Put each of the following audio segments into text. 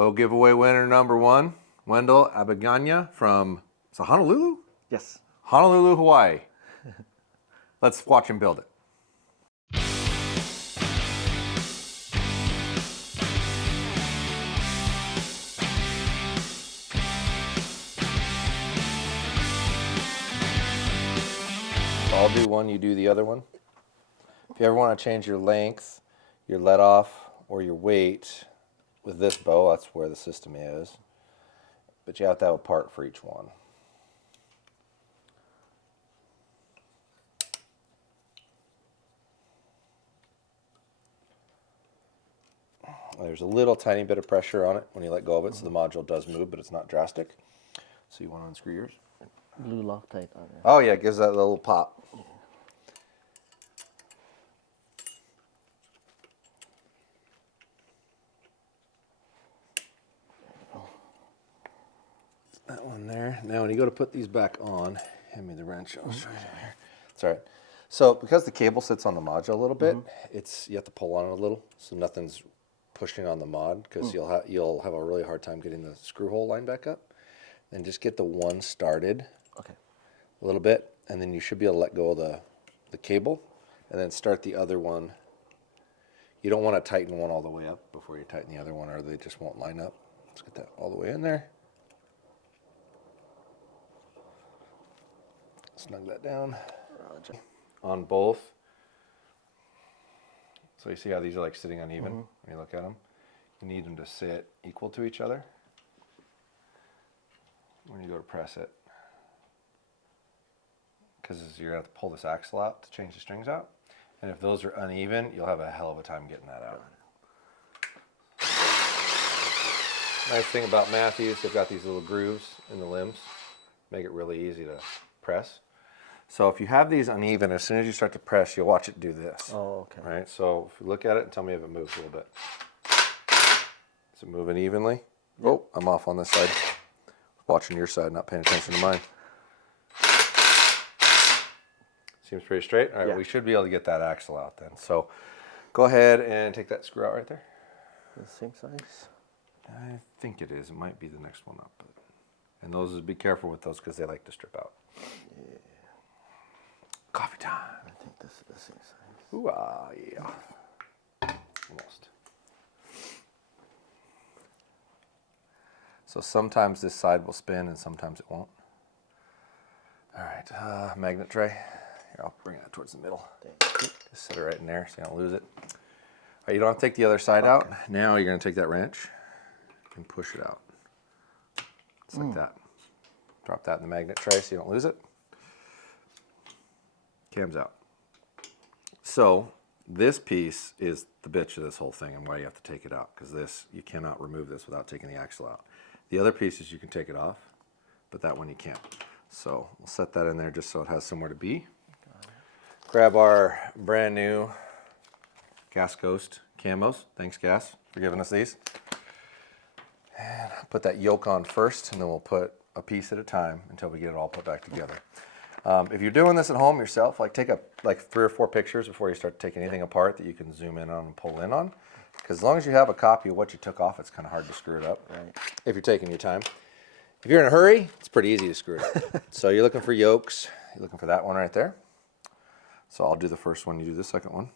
Bow giveaway winner number 1, Wendell Abaganya from Honolulu? Yes. Honolulu, Hawaii. Let's watch him build it. I'll do one, you do the other one. If you ever want to change your length, your let off, or your weight with this bow, that's where the system is. But you have to have a part for each one. There's a little tiny bit of pressure on it when you let go of it, so the module does move, but it's not drastic. So you want to unscrew yours? Blue Loctite on there. Oh yeah, it gives that a little pop. That one there. Now when you go to put these back on, hand me the wrench. I'll show you here. It's all right. So because the cable sits on the module a little bit, you have to pull on it a little, so nothing's pushing on the mod, because you'll have a really hard time getting the screw hole line back up. Then just get the one started. Okay. A little bit, and then you should be able to let go of the cable, and then start the other one. You don't want to tighten one all the way up before you tighten the other one, or they just won't line up. Let's get that all the way in there. Snug that down. Roger. On both. So you see how these are like sitting uneven when you look at them? You need them to sit equal to each other when you go to press it. Because you're going to have to pull this axle out to change the strings out. And if those are uneven, you'll have a hell of a time getting that out. Nice thing about Mathews, they've got these little grooves in the limbs. Make it really easy to press. So if you have these uneven, as soon as you start to press, you'll watch it do this. Oh, okay. Right? So if you look at it and tell me if it moves a little bit. Is it moving evenly? Yep. Oh, I'm off on this side. Watching your side, not paying attention to mine. Seems pretty straight. All right, we should be able to get that axle out then. So go ahead and take that screw out right there. The same size? I think it is. It might be the next one up. And those, be careful with those because they like to strip out. Yeah. Coffee time. I think this is the same size. Ooh, yeah. Almost. So sometimes this side will spin and sometimes it won't. All right, magnet tray. Here, I'll bring that towards the middle. Just set it right in there so you don't lose it. All right, you don't have to take the other side out. Now you're going to take that wrench and push it out. Just like that. Drop that in the magnet tray so you don't lose it. Cam's out. So this piece is the bitch of this whole thing and why you have to take it out, because this, you cannot remove this without taking the axle out. The other pieces you can take it off, but that one you can't. So we'll set that in there just so it has somewhere to be. Grab our brand new Gas Ghost camos. Thanks, Gas, for giving us these. And put that yoke on first, and then we'll put a piece at a time until we get it all put back together. If you're doing this at home yourself, like take like 3 or 4 pictures before you start taking anything apart that you can zoom in on and pull in on. Because as long as you have a copy of what you took off, it's kind of hard to screw it up. Right. If you're taking your time. If you're in a hurry, it's pretty easy to screw it up. So you're looking for yokes. You're looking for that one right there. So I'll do the first one, you do the second one.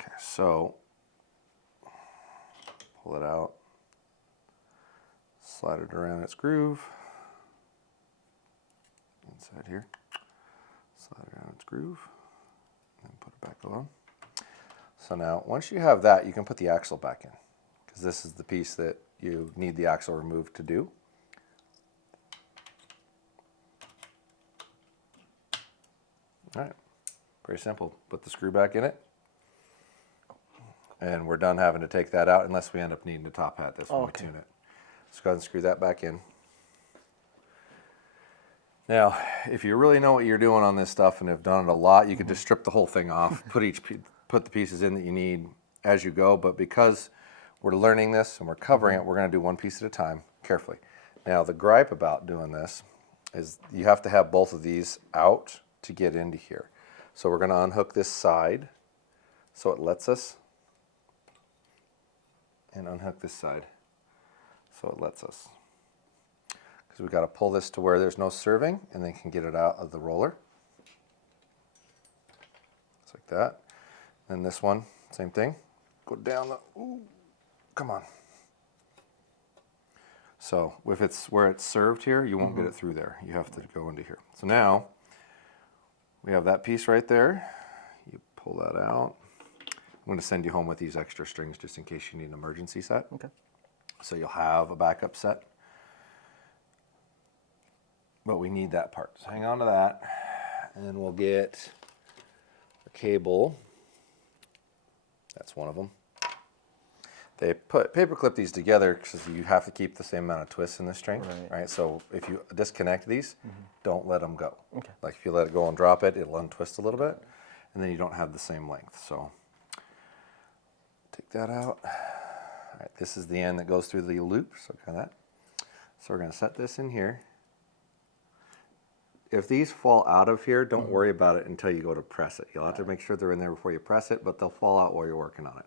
Okay, so pull it out, slide it around its groove, inside here, slide it around its groove, and put it back on. So now, once you have that, you can put the axle back in, because this is the piece that you need the axle removed to do. All right, pretty simple. Put the screw back in it, and we're done having to take that out unless we end up needing to top hat this when we tune it. Let's go ahead and screw that back in. Now, if you really know what you're doing on this stuff and have done it a lot, you could just strip the whole thing off, put the pieces in that you need as you go, but because we're learning this and we're covering it, we're going to do one piece at a time, carefully. Now, the gripe about doing this is you have to have both of these out to get into here. So we're going to unhook this side so it lets us and unhook this side so it lets us. Because we've got to pull this to where there's no serving and then can get it out of the roller. Just like that. Then this one, same thing. Go down the, ooh, come on. So if it's where it's served here, you won't get it through there. You have to go into here. So now we have that piece right there. You pull that out. I'm going to send you home with these extra strings just in case you need an emergency set. Okay. So you'll have a backup set. But we need that part. So hang on to that. And then we'll get a cable. That's one of them. They paper clip these together because you have to keep the same amount of twists in the string, right? So if you disconnect these, don't let them go. Okay. Like if you let it go and drop it, it'll untwist a little bit, and then you don't have the same length. So take that out. All right, this is the end that goes through the loop, so kind of that. So we're going to set this in here. If these fall out of here, don't worry about it until you go to press it. You'll have to make sure they're in there before you press it, but they'll fall out while you're working on it.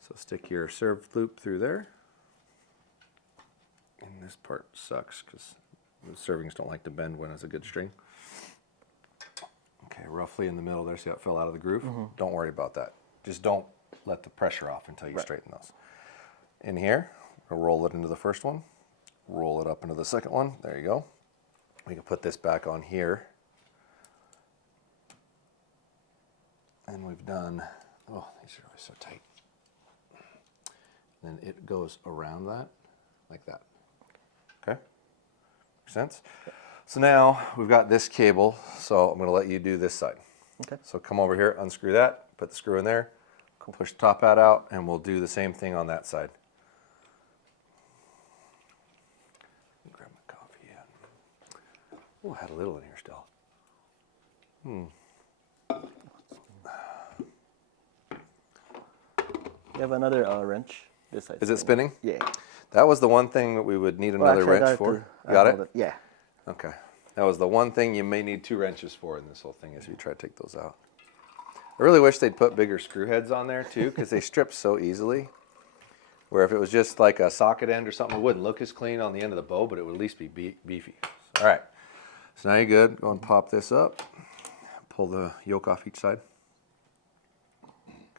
So stick your served loop through there. And this part sucks because the servings don't like to bend when it's a good string. Okay, roughly in the middle there, see how it fell out of the groove? Don't worry about that. Just don't let the pressure off until you straighten those. In here, we'll roll it into the first one, roll it up into the second one. There you go. We can put this back on here. And we've done, oh, these are always so tight. Then it goes around that, like that. Okay? Makes sense? So now we've got this cable, so I'm going to let you do this side. Okay. So come over here, unscrew that, put the screw in there, push the top pad out, and we'll do the same thing on that side. Grab my coffee. Oh, I had a little in here still. You have another wrench this side. Is it spinning? Yeah. That was the one thing that we would need another Well, actually, wrench for. You got it? Yeah. Okay. That was the one thing you may need 2 wrenches for in this whole thing, is if you try to take those out. I really wish they'd put bigger screw heads on there too, because they strip so easily. Where if it was just like a socket end or something, it wouldn't look as clean on the end of the bow, but it would at least be beefy. All right. So now you're good. Go and pop this up. Pull the yoke off each side.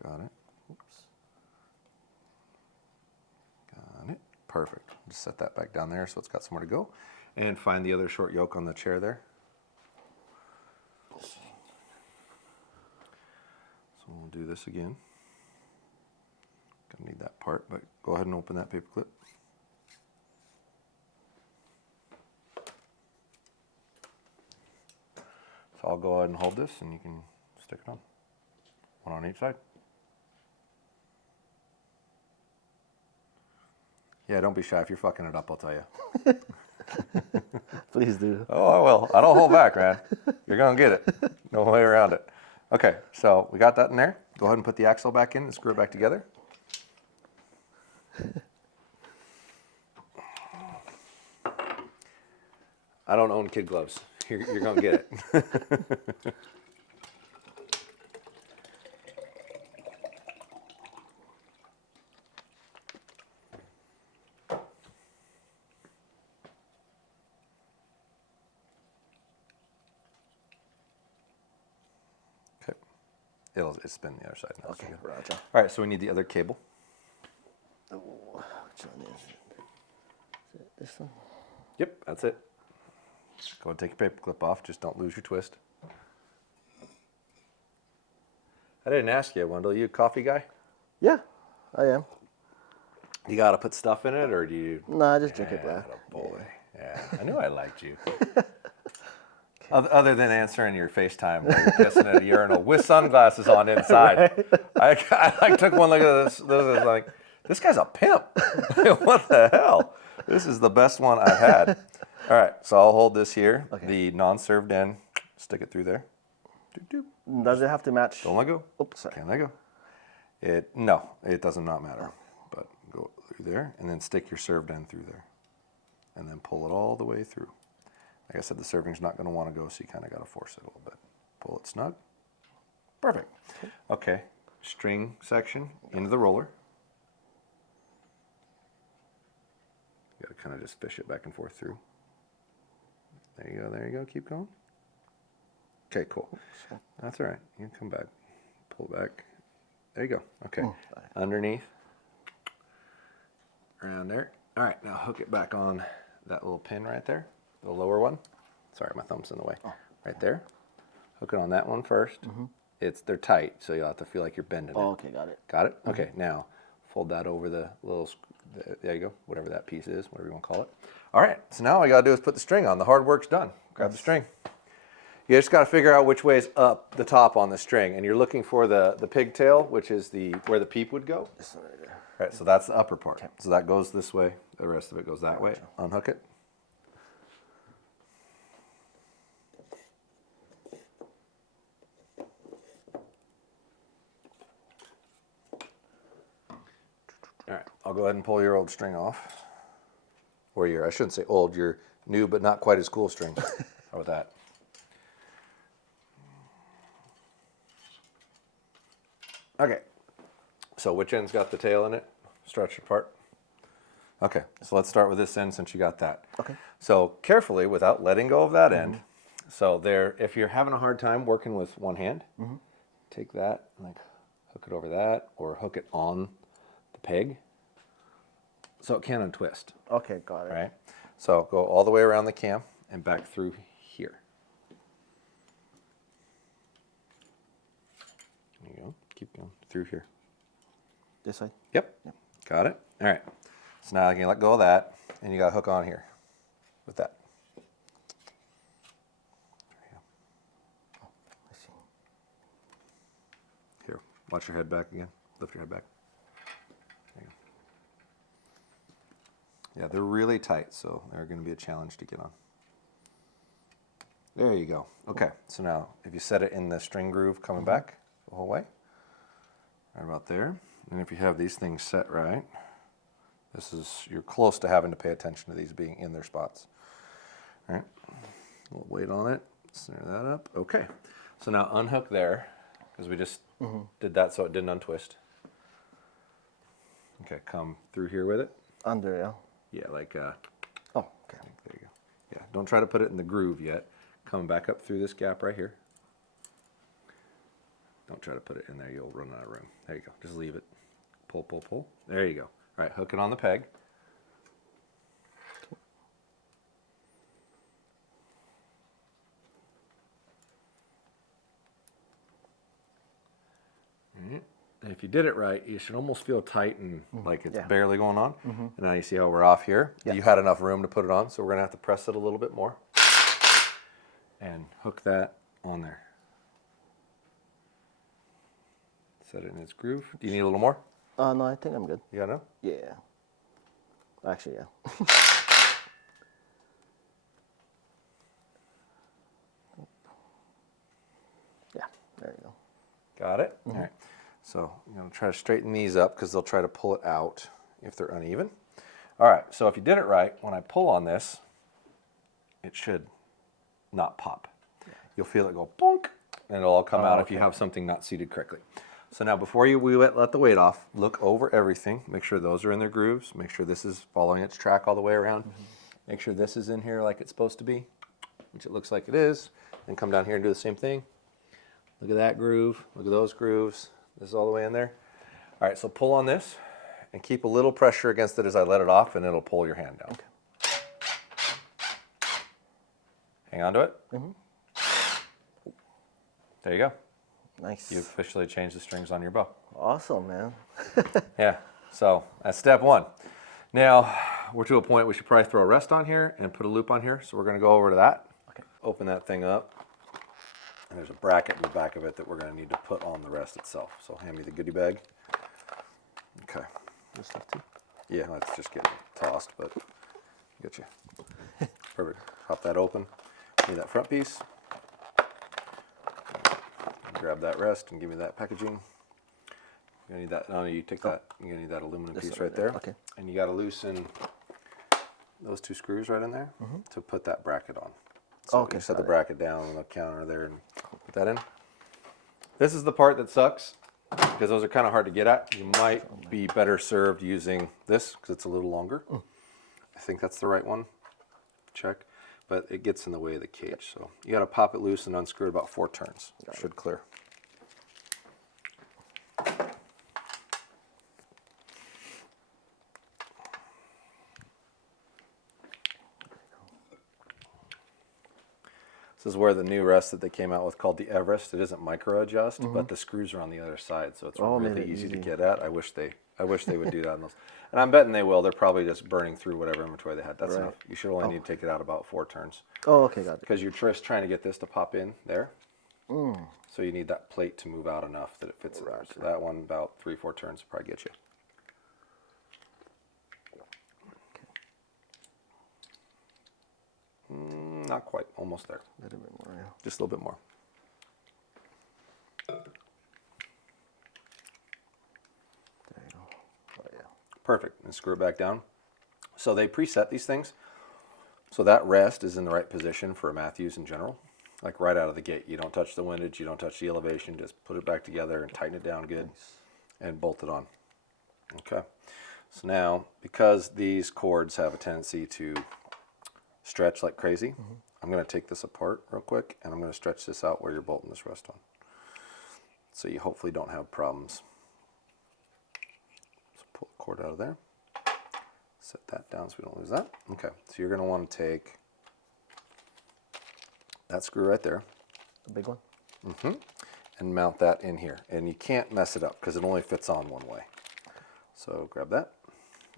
Got it. Oops. Got it. Perfect. Just set that back down there so it's got somewhere to go. And find the other short yoke on the chair there. So we'll do this again. Gonna need that part, but go ahead and open that paper clip. So I'll go ahead and hold this and you can stick it on. One on each side. Yeah, don't be shy. If you're fucking it up, I'll tell you. Please do. Oh, I will. I don't hold back, man. You're going to get it. No way around it. Okay, so we got that in there. Go ahead and put the axle back in and screw it back together. I don't own kid gloves. You're going to get it. It'll spin the other side now. Okay, roger. All right, so we need the other cable. Oh, which one is it? Is it this one? Yep, that's it. Go and take your paper clip off. Just don't lose your twist. I didn't ask you, Wendell. You a coffee guy? Yeah, I am. You got to put stuff in it, or do you? No, I just drink it black. Boy. Yeah, I knew I liked you. Other than answering your FaceTime while you're pissing at a urinal with sunglasses on inside. Right. I took one look at this. Was like, this guy's a pimp. What the hell? This is the best one I've had. All right, so I'll hold this here. Okay. The non-served end, stick it through there. Does it have to match? Don't let go. Oops, sorry. Can't let go. No, it does not matter. But go through there, and then stick your served end through there. And then pull it all the way through. Like I said, the serving's not going to want to go, so you kind of got to force it a little bit. Pull it snug. Perfect. Okay, string section into the roller. kind of just fish it back and forth through. There you go, there you go, keep going. Okay, cool. That's all right, you can come back, pull it back. There you go, okay. Underneath, around there. All right, now hook it back on that little pin right there, the lower one. Sorry, my thumb's in the way. Right there. Hook it on that one first. They're tight, so you'll have to feel like you're bending it. Okay, got it. Got it? Okay, now fold that over the little, there you go, whatever that piece is, whatever you want to call it. All right, so now all you got to do is put the string on. The hard work's done. Grab the string. You just got to figure out which way is up the top on the string, and you're looking for the pigtail, which is where the peep would go. This one right there. All right, so that's the upper part. So that goes this way. The rest of it goes that way. Unhook it. All right, I'll go ahead and pull your old string off. Or I shouldn't say old, your new but not quite as cool string. How about that? Okay, so which end's got the tail in it? Stretched apart. Okay, so let's start with this end since you got that. Okay. So carefully, without letting go of that end. So if you're having a hard time working with one hand, take that and like hook it over that, or hook it on the peg, so it can untwist. Okay, got it. Right. So go all the way around the cam and back through here. There you go. Keep going through here. This side? Yep. Got it. All right. So now you can let go of that, and you got to hook on here with that. There you go. I see. Here, watch your head back again. Lift your head back. There you go. Yeah, they're really tight, so they're going to be a challenge to get on. There you go. Okay, so now if you set it in the string groove coming back the whole way, right about there, and if you have these things set right, you're close to having to pay attention to these being in their spots. All right, a little weight on it, snare that up. Okay, so now unhook there, because we just did that so it didn't untwist. Okay, come through here with it. Under, yeah? Yeah, like, Oh, okay. there you go. Yeah, don't try to put it in the groove yet. Coming back up through this gap right here. Don't try to put it in there, you'll run out of room. There you go, just leave it. Pull, pull, pull. There you go. All right, hook it on the peg. And if you did it right, you should almost feel tight and like it's barely going on. And now you see how we're off here. You had enough room to put it on, so we're gonna have to press it a little bit more. And hook that on there. Set it in its groove. Do you need a little more? No, I think I'm good. You got enough? Yeah. Actually, yeah. Yeah, there you go. Got it? All right. So I'm going to try to straighten these up because they'll try to pull it out if they're uneven. All right, so if you did it right, when I pull on this, it should not pop. You'll feel it go bonk, and it'll all come out if you have something not seated correctly. So now before we let the weight off, look over everything. Make sure those are in their grooves. Make sure this is following its track all the way around. Make sure this is in here like it's supposed to be, which it looks like it is. And come down here and do the same thing. Look at that groove. Look at those grooves. This is all the way in there. All right, so pull on this and keep a little pressure against it as I let it off, and it'll pull your hand down. Okay. Hang on to it. There you go. Nice. You officially changed the strings on your bow. Awesome, man. Yeah, so that's step one. Now, we're to a point we should probably throw a rest on here and put a loop on here, so we're gonna go over to that. Okay. Open that thing up, and there's a bracket in the back of it that we're gonna need to put on the rest itself. So hand me the goodie bag. Okay. This stuff too? Yeah, let's just get tossed, but get you. Perfect. Pop that open. Need that front piece. Grab that rest and give me that packaging. You're gonna need that. No, you take that. You're gonna need that aluminum piece right there. Okay. And you got to loosen those two screws right in there to put that bracket on. So you set the bracket down on the counter there and put that in. This is the part that sucks because those are kind of hard to get at. You might be better served using this because it's a little longer. I think that's the right one. Check. But it gets in the way of the cage. So you got to pop it loose and unscrew it about 4 turns. Should clear. This is where the new rest that they came out with called the Everest. It isn't micro adjust, but the screws are on the other side, so it's really easy to get at. I wish they would do that on those. And I'm betting they will. They're probably just burning through whatever inventory they had. That's enough. You should only need to take it out about 4 turns. Oh, okay, got it. Because you're just trying to get this to pop in there. So you need that plate to move out enough that it fits in there. So that one, about 3-4 turns will probably get you. Not quite. Almost there. A little bit more, yeah. Just a little bit more. There you go. Oh, yeah. Perfect. And screw it back down. So they preset these things. So that rest is in the right position for a Mathews in general. Like right out of the gate. You don't touch the windage. You don't touch the elevation. Just put it back together and tighten it down good. And bolt it on. Okay. So now, because these cords have a tendency to stretch like crazy, I'm going to take this apart real quick, and I'm going to stretch this out where you're bolting this rest on. So you hopefully don't have problems. So pull the cord out of there. Set that down so we don't lose that. Okay, so you're going to want to take that screw right there. The big one? And mount that in here. And you can't mess it up because it only fits on one way. So grab that.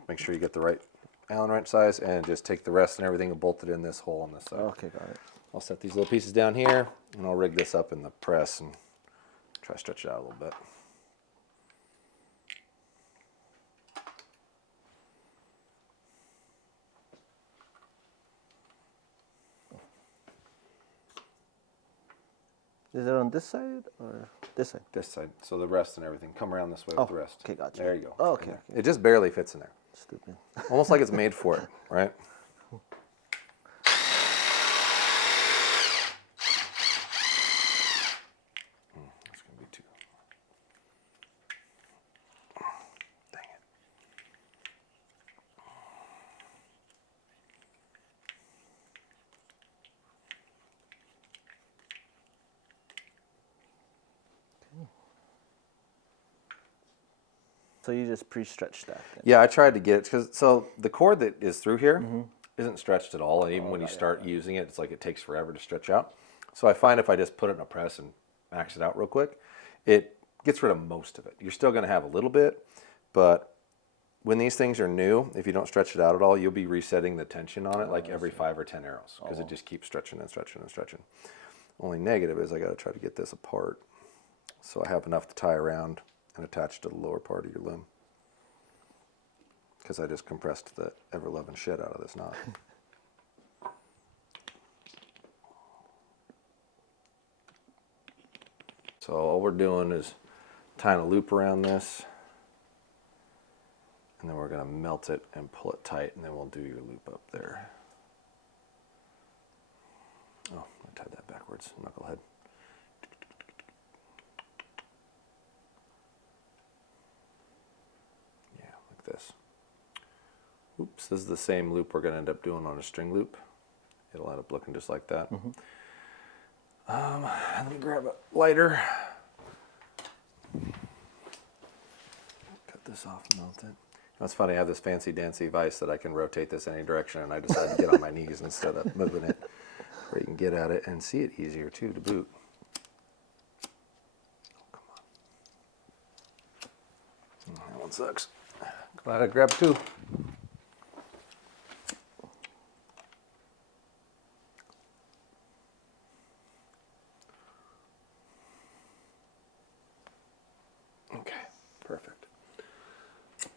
Make sure you get the right Allen wrench size, and just take the rest and everything and bolt it in this hole on this side. Okay, got it. I'll set these little pieces down here, and I'll rig this up in the press and try to stretch it out a little bit. Is it on this side or this side? This side, so the rest and everything. Come around this way with the rest. Okay, gotcha. There you go. Oh, okay. It just barely fits in there. Stupid. Almost like it's made for it, right? That's going to be too. Dang it. So you just pre-stretch that? Then. Yeah, I tried to get it because so the cord that is through here isn't stretched at all, and even when you start using it, it's like it takes forever to stretch out. So I find if I just put it in a press and max it out real quick, it gets rid of most of it. You're still going to have a little bit, but when these things are new, if you don't stretch it out at all, you'll be resetting the tension on it like every 5 or 10 arrows because it just keeps stretching and stretching and stretching. Only negative is I got to try to get this apart so I have enough to tie around and attach to the lower part of your limb. Because I just compressed the ever-loving shit out of this knot. So all we're doing is tying a loop around this, and then we're going to melt it and pull it tight, and then we'll do your loop up there. Oh, I tied that backwards, knucklehead. This. Oops, this is the same loop we're going to end up doing on a string loop. It'll end up looking just like that. Let me grab a lighter. Cut this off and melt it. That's funny, I have this fancy dancy vise that I can rotate this any direction, and I decided to get on my knees instead of moving it, where you can get at it and see it easier too to boot. Oh, come on. Oh, that one sucks. Glad I grabbed 2. Okay, perfect.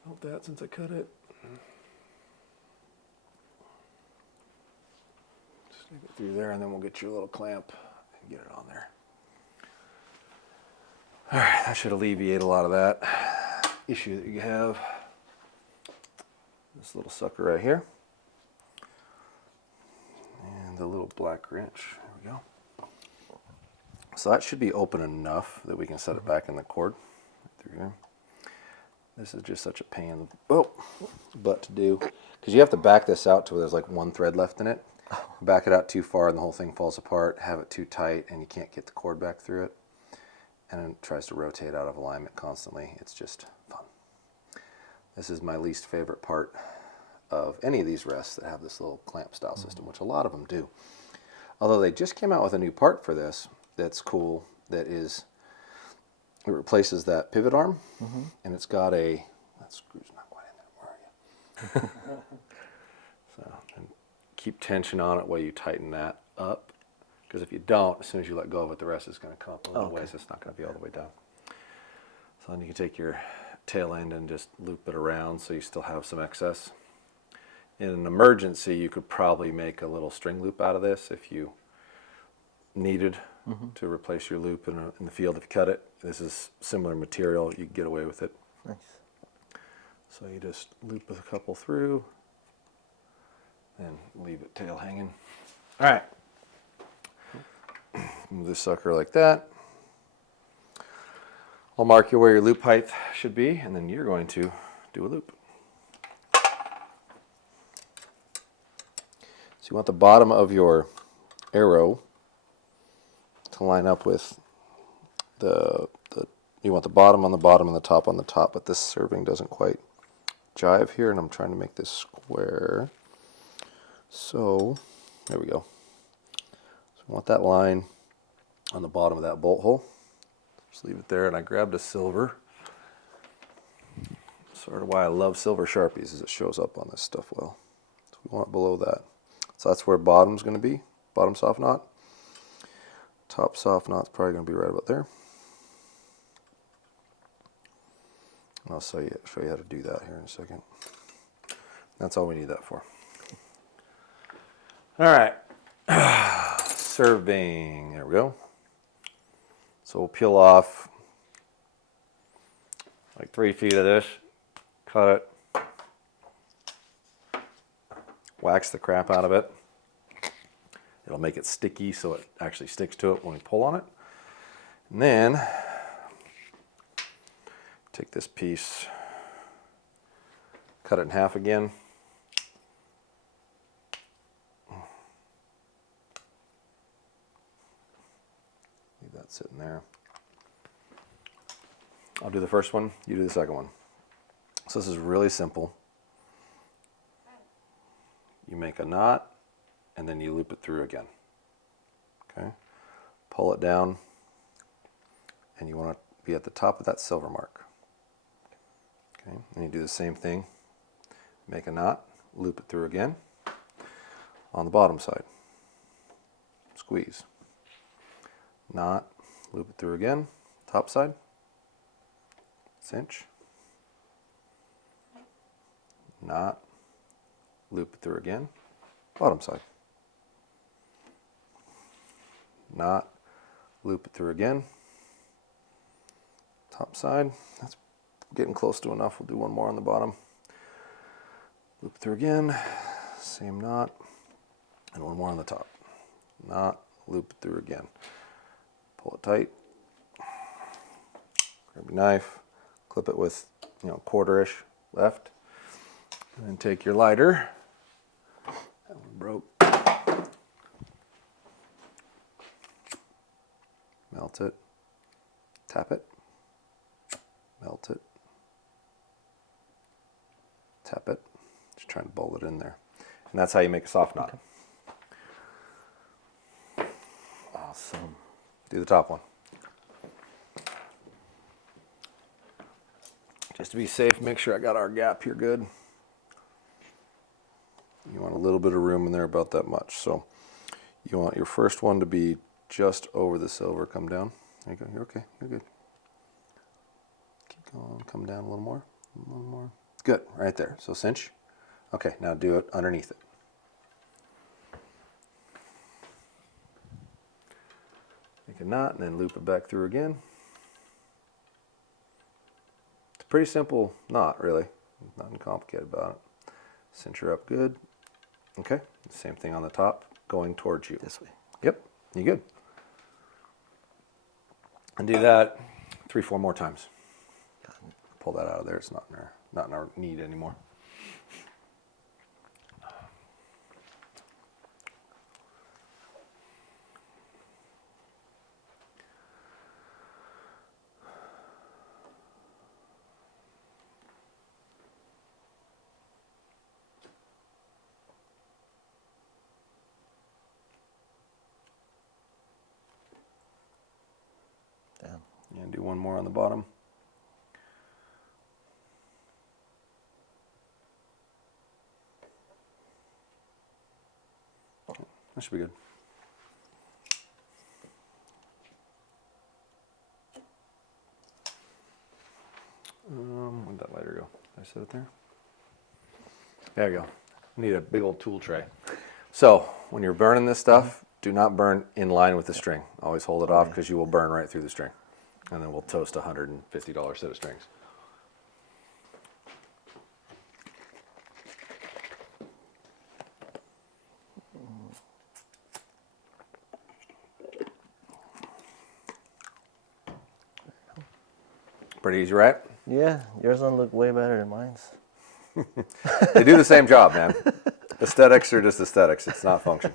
Hold that since I cut it. Stick it through there, and then we'll get your little clamp and get it on there. All right, that should alleviate a lot of that issue that you have. This little sucker right here. And the little black wrench. There we go. So that should be open enough that we can set it back in the cord. Right through here. This is just such a pain in the butt to do. Because you have to back this out to where there's like one thread left in it. Back it out too far and the whole thing falls apart. Have it too tight and you can't get the cord back through it. And it tries to rotate out of alignment constantly. It's just fun. This is my least favorite part of any of these rests that have this little clamp style system, which a lot of them do. Although they just came out with a new part for this that's cool, that is, it replaces that pivot arm, and it's got a, that screw's not quite in there, where are you? So, and keep tension on it while you tighten that up, because if you don't, as soon as you let go of it, the rest is going to come up a little ways. It's not going to be all the way down. So then you can take your tail end and just loop it around so you still have some excess. In an emergency, you could probably make a little string loop out of this if you needed to replace your loop in the field if you cut it. This is similar material. You can get away with it. Nice. So you just loop a couple through and leave it tail hanging. All right. Move this sucker like that. I'll mark you where your loop height should be, and then you're going to do a loop. So you want the bottom of your arrow to line up with you want the bottom on the bottom and the top on the top, but this serving doesn't quite jive here, and I'm trying to make this square. So there we go. So we want that line on the bottom of that bolt hole. Just leave it there, and I grabbed a silver. Sort of why I love silver Sharpies is it shows up on this stuff well. So we want it below that. So that's where bottom's going to be, bottom soft knot. Top soft knot's probably going to be right about there. I'll show you how to do that here in a second. That's all we need that for. All right, serving, there we go. So we'll peel off like 3 feet of this, cut it, wax the crap out of it. It'll make it sticky so it actually sticks to it when we pull on it. And then take this piece, cut it in half again. Leave that sitting there. I'll do the first one, you do the second one. So this is really simple. You make a knot, and then you loop it through again. Okay, pull it down, and you want to be at the top of that silver mark. Okay, and you do the same thing. Make a knot, loop it through again. On the bottom side, squeeze. Knot, loop it through again. Top side, cinch. Knot, loop it through again. Bottom side. Knot, loop it through again. Top side, that's getting close to enough. We'll do one more on the bottom. Loop it through again, same knot, and one more on the top. Knot, loop it through again. Pull it tight. Grab your knife, clip it with, quarter-ish left, and then take your lighter. That one broke. Melt it, tap it, melt it, tap it. Just trying to bowl it in there. And that's how you make a soft knot. Okay. Awesome. Do the top one. Just to be safe, make sure I got our gap here good. You want a little bit of room in there, about that much. So you want your first one to be just over the silver, come down. There you go, you're okay, you're good. Keep going, come down a little more, Good, right there, so cinch. Okay, now do it underneath it. Make a knot and then loop it back through again. It's a pretty simple knot, really. Nothing complicated about it. Cinch her up good. Okay, same thing on the top, going towards you. This way. Yep, you good. And do that 3-4 more times. pull that out of there. It's not in our need anymore. Damn. And do one more on the bottom. That should be good. Where'd that lighter go? Did I set it there? There you go. Need a big old tool tray. So when you're burning this stuff, do not burn in line with the string. Always hold it off because you will burn right through the string. And then we'll toast a $150 set of strings. Pretty easy, right? Yeah, yours don't look way better than mine's. They do the same job, man. Aesthetics are just aesthetics. It's not function.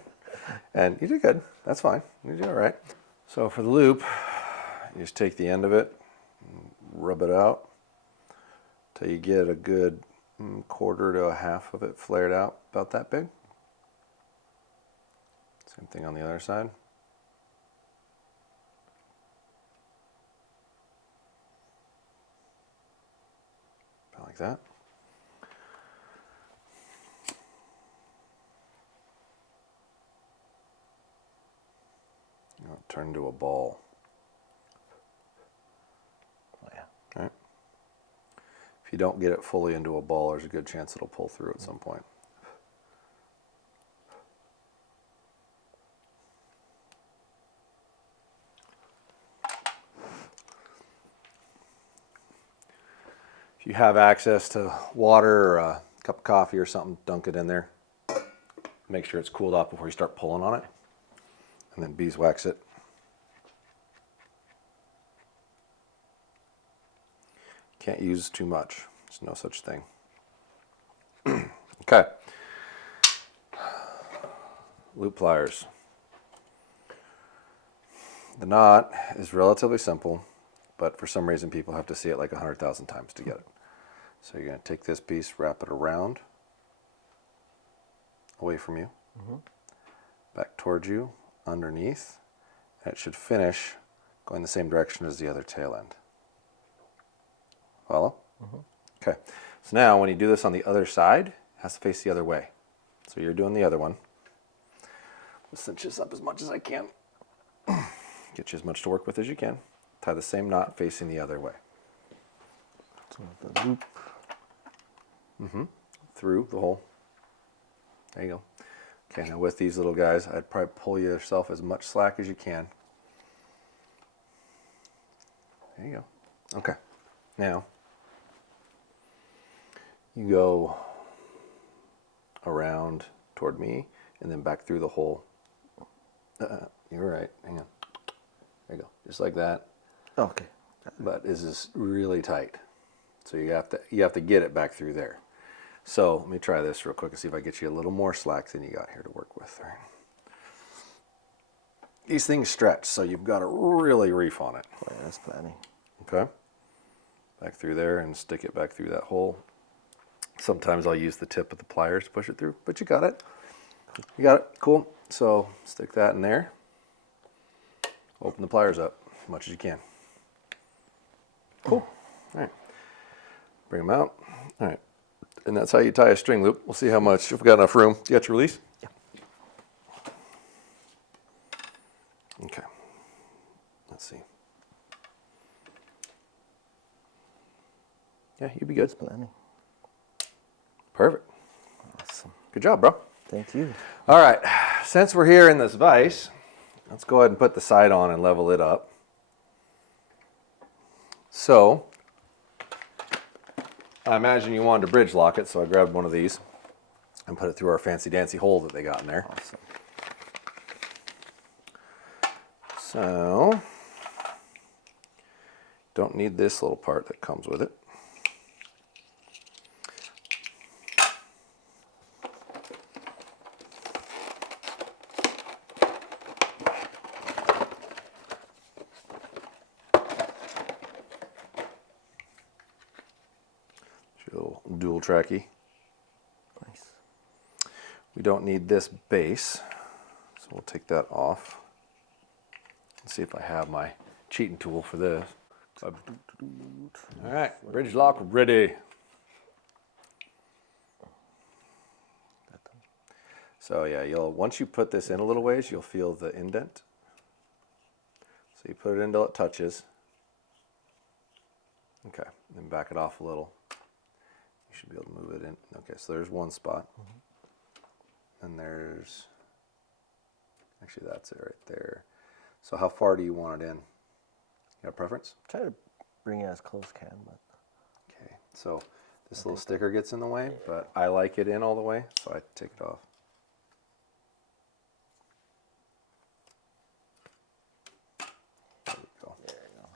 And you did good. That's fine. You did all right. So for the loop, you just take the end of it, rub it out till you get a good quarter to a half of it flared out, about that big. Same thing on the other side. About like that. Turn into a ball. Oh, yeah. All right. If you don't get it fully into a ball, there's a good chance it'll pull through at some point. If you have access to water or a cup of coffee or something, dunk it in there. Make sure it's cooled off before you start pulling on it. And then beeswax it. Can't use too much. There's no such thing. Okay. Loop pliers. The knot is relatively simple, but for some reason people have to see it like 100,000 times to get it. So you're going to take this piece, wrap it around, away from you, back towards you, underneath, and it should finish going the same direction as the other tail end. Follow? Okay. So now when you do this on the other side, it has to face the other way. So you're doing the other one. I'll cinch this up as much as I can. Get you as much to work with as you can. Tie the same knot facing the other way. So the loop. Through the hole. There you go. Okay, now with these little guys, I'd probably pull yourself as much slack as you can. There you go. Okay. Now, you go around toward me and then back through the hole. You're right. Hang on. There you go. Just like that. Okay. But this is really tight. So you have to get it back through there. So let me try this real quick and see if I get you a little more slack than you got here to work with. All right. These things stretch, so you've got to really reef on it. Oh, yeah, that's plenty. Okay. Back through there and stick it back through that hole. Sometimes I'll use the tip of the pliers to push it through, but you got it. You got it. Cool. So stick that in there. Open the pliers up as much as you can. Cool. All right. Bring them out. All right. And that's how you tie a string loop. We'll see how much, if we got enough room. You got your release? Yeah. Okay. Let's see. Yeah, you'd be good. That's plenty. Perfect. Awesome. Good job, bro. Thank you. All right. Since we're here in this vise, let's go ahead and put the side on and level it up. So, I imagine you wanted to bridge lock it, so I grabbed one of these and put it through our fancy dancy hole that they got in there. Awesome. So, don't need this little part that comes with it. Little dual tracky. Nice. We don't need this base, so we'll take that off. Let's see if I have my cheating tool for this. All right, bridge lock ready. So yeah, once you put this in a little ways, you'll feel the indent. So you put it in until it touches. Okay, then back it off a little. You should be able to move it in. Okay, so there's one spot. And there's, actually that's it right there. So how far do you want it in? You got a preference? Try to bring it as close as can, but. Okay, so this little sticker gets in the way, but I like it in all the way, so I take it off. There we go. There you go.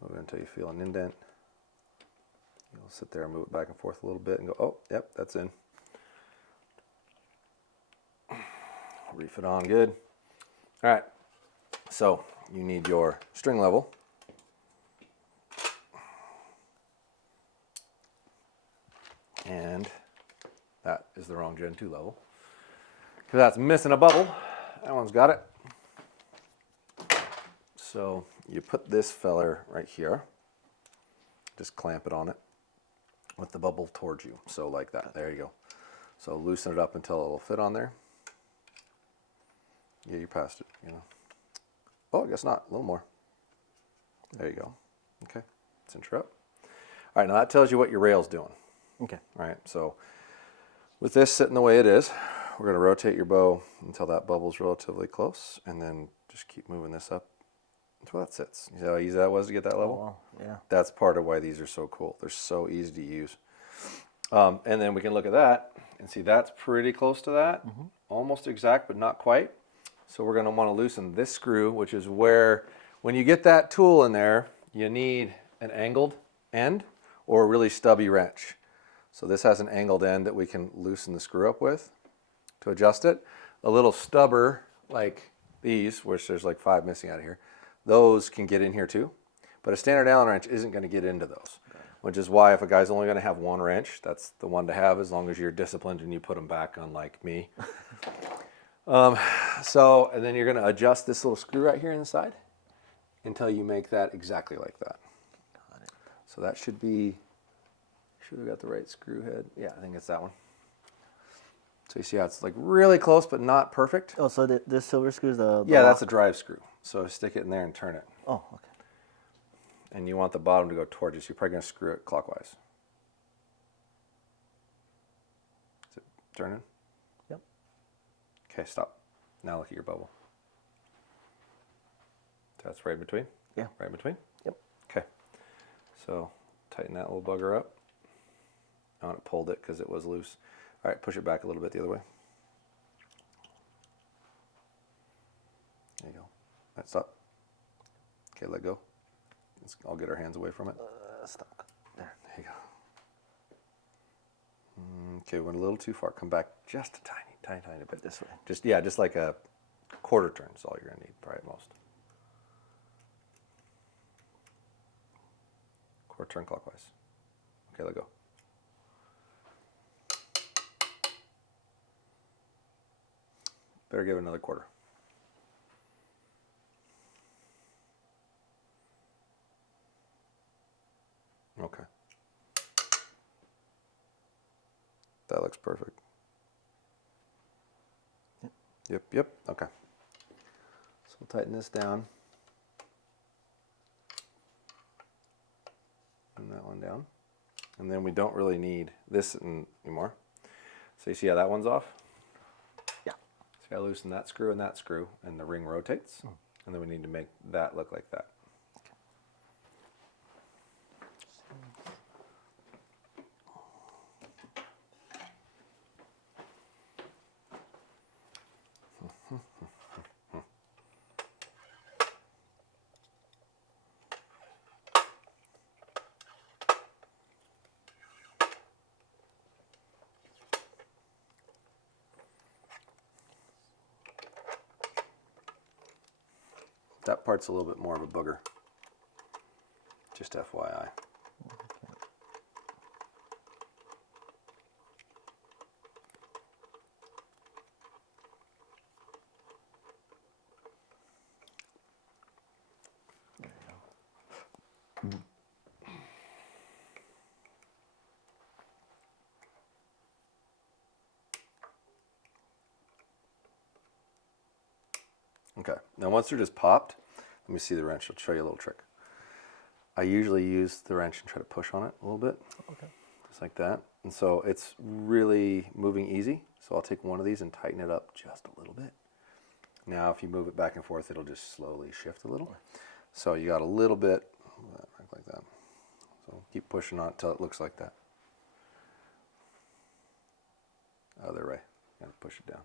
Let's move it until you feel an indent. You'll sit there and move it back and forth a little bit and go, oh, yep, that's in. Reef it on good. All right, so you need your string level. And that is the wrong Gen 2 level, because that's missing a bubble. That one's got it. So you put this feller right here, just clamp it on it with the bubble towards you. So like that, there you go. So loosen it up until it'll fit on there. Yeah, you passed it, you know. Oh, I guess not, a little more. There you go. Okay, cinch her up. All right, now that tells you what your rail's doing. Okay. All right, so with this sitting the way it is, we're gonna rotate your bow until that bubble's relatively close, and then just keep moving this up until that sits. You see how easy that was to get that level? Oh, wow. Yeah. That's part of why these are so cool. They're so easy to use. And then we can look at that and see that's pretty close to that. Almost exact, but not quite. So we're going to want to loosen this screw, which is where, when you get that tool in there, you need an angled end or a really stubby wrench. So this has an angled end that we can loosen the screw up with to adjust it. A little stubber like these, which there's like 5 missing out of here, those can get in here too. But a standard Allen wrench isn't going to get into those, which is why if a guy's only going to have one wrench, that's the one to have as long as you're disciplined and you put them back, unlike me. And then you're going to adjust this little screw right here inside until you make that exactly like that. Got it. So that should have got the right screw head. Yeah, I think it's that one. So you see how it's like really close but not perfect? Oh, so this silver screw is the Yeah, lock? that's a drive screw. So stick it in there and turn it. Oh, okay. And you want the bottom to go towards you, so you're probably going to screw it clockwise. Is it turning? Yep. Okay, stop. Now look at your bubble. That's right in between? Yeah. Right in between? Yep. Okay. So tighten that little bugger up. Oh, and it pulled it because it was loose. All right, push it back a little bit the other way. There you go. All right, stop. Okay, let go. I'll get our hands away from it. Stuck. There. There you go. Okay, we went a little too far. Come back just a tiny bit. This way. Just like a quarter turn is all you're gonna need, probably at most. Quarter turn clockwise. Okay, let go. Better give it another quarter. Okay. That looks perfect. Yep. Okay. So we'll tighten this down. And that one down. And then we don't really need this anymore. So you see how that one's off? Yeah. So I loosen that screw, and the ring rotates. And then we need to make that look like that. That part's a little bit more of a booger. Just FYI. Okay. Now once they're just popped, let me see the wrench. I'll show you a little trick. I usually use the wrench and try to push on it a little bit. Okay. Just like that. And so it's really moving easy. So I'll take one of these and tighten it up just a little bit. Now if you move it back and forth, it'll just slowly shift a little. So you got a little bit like that. So keep pushing on it until it looks like that. Other way. You gotta push it down.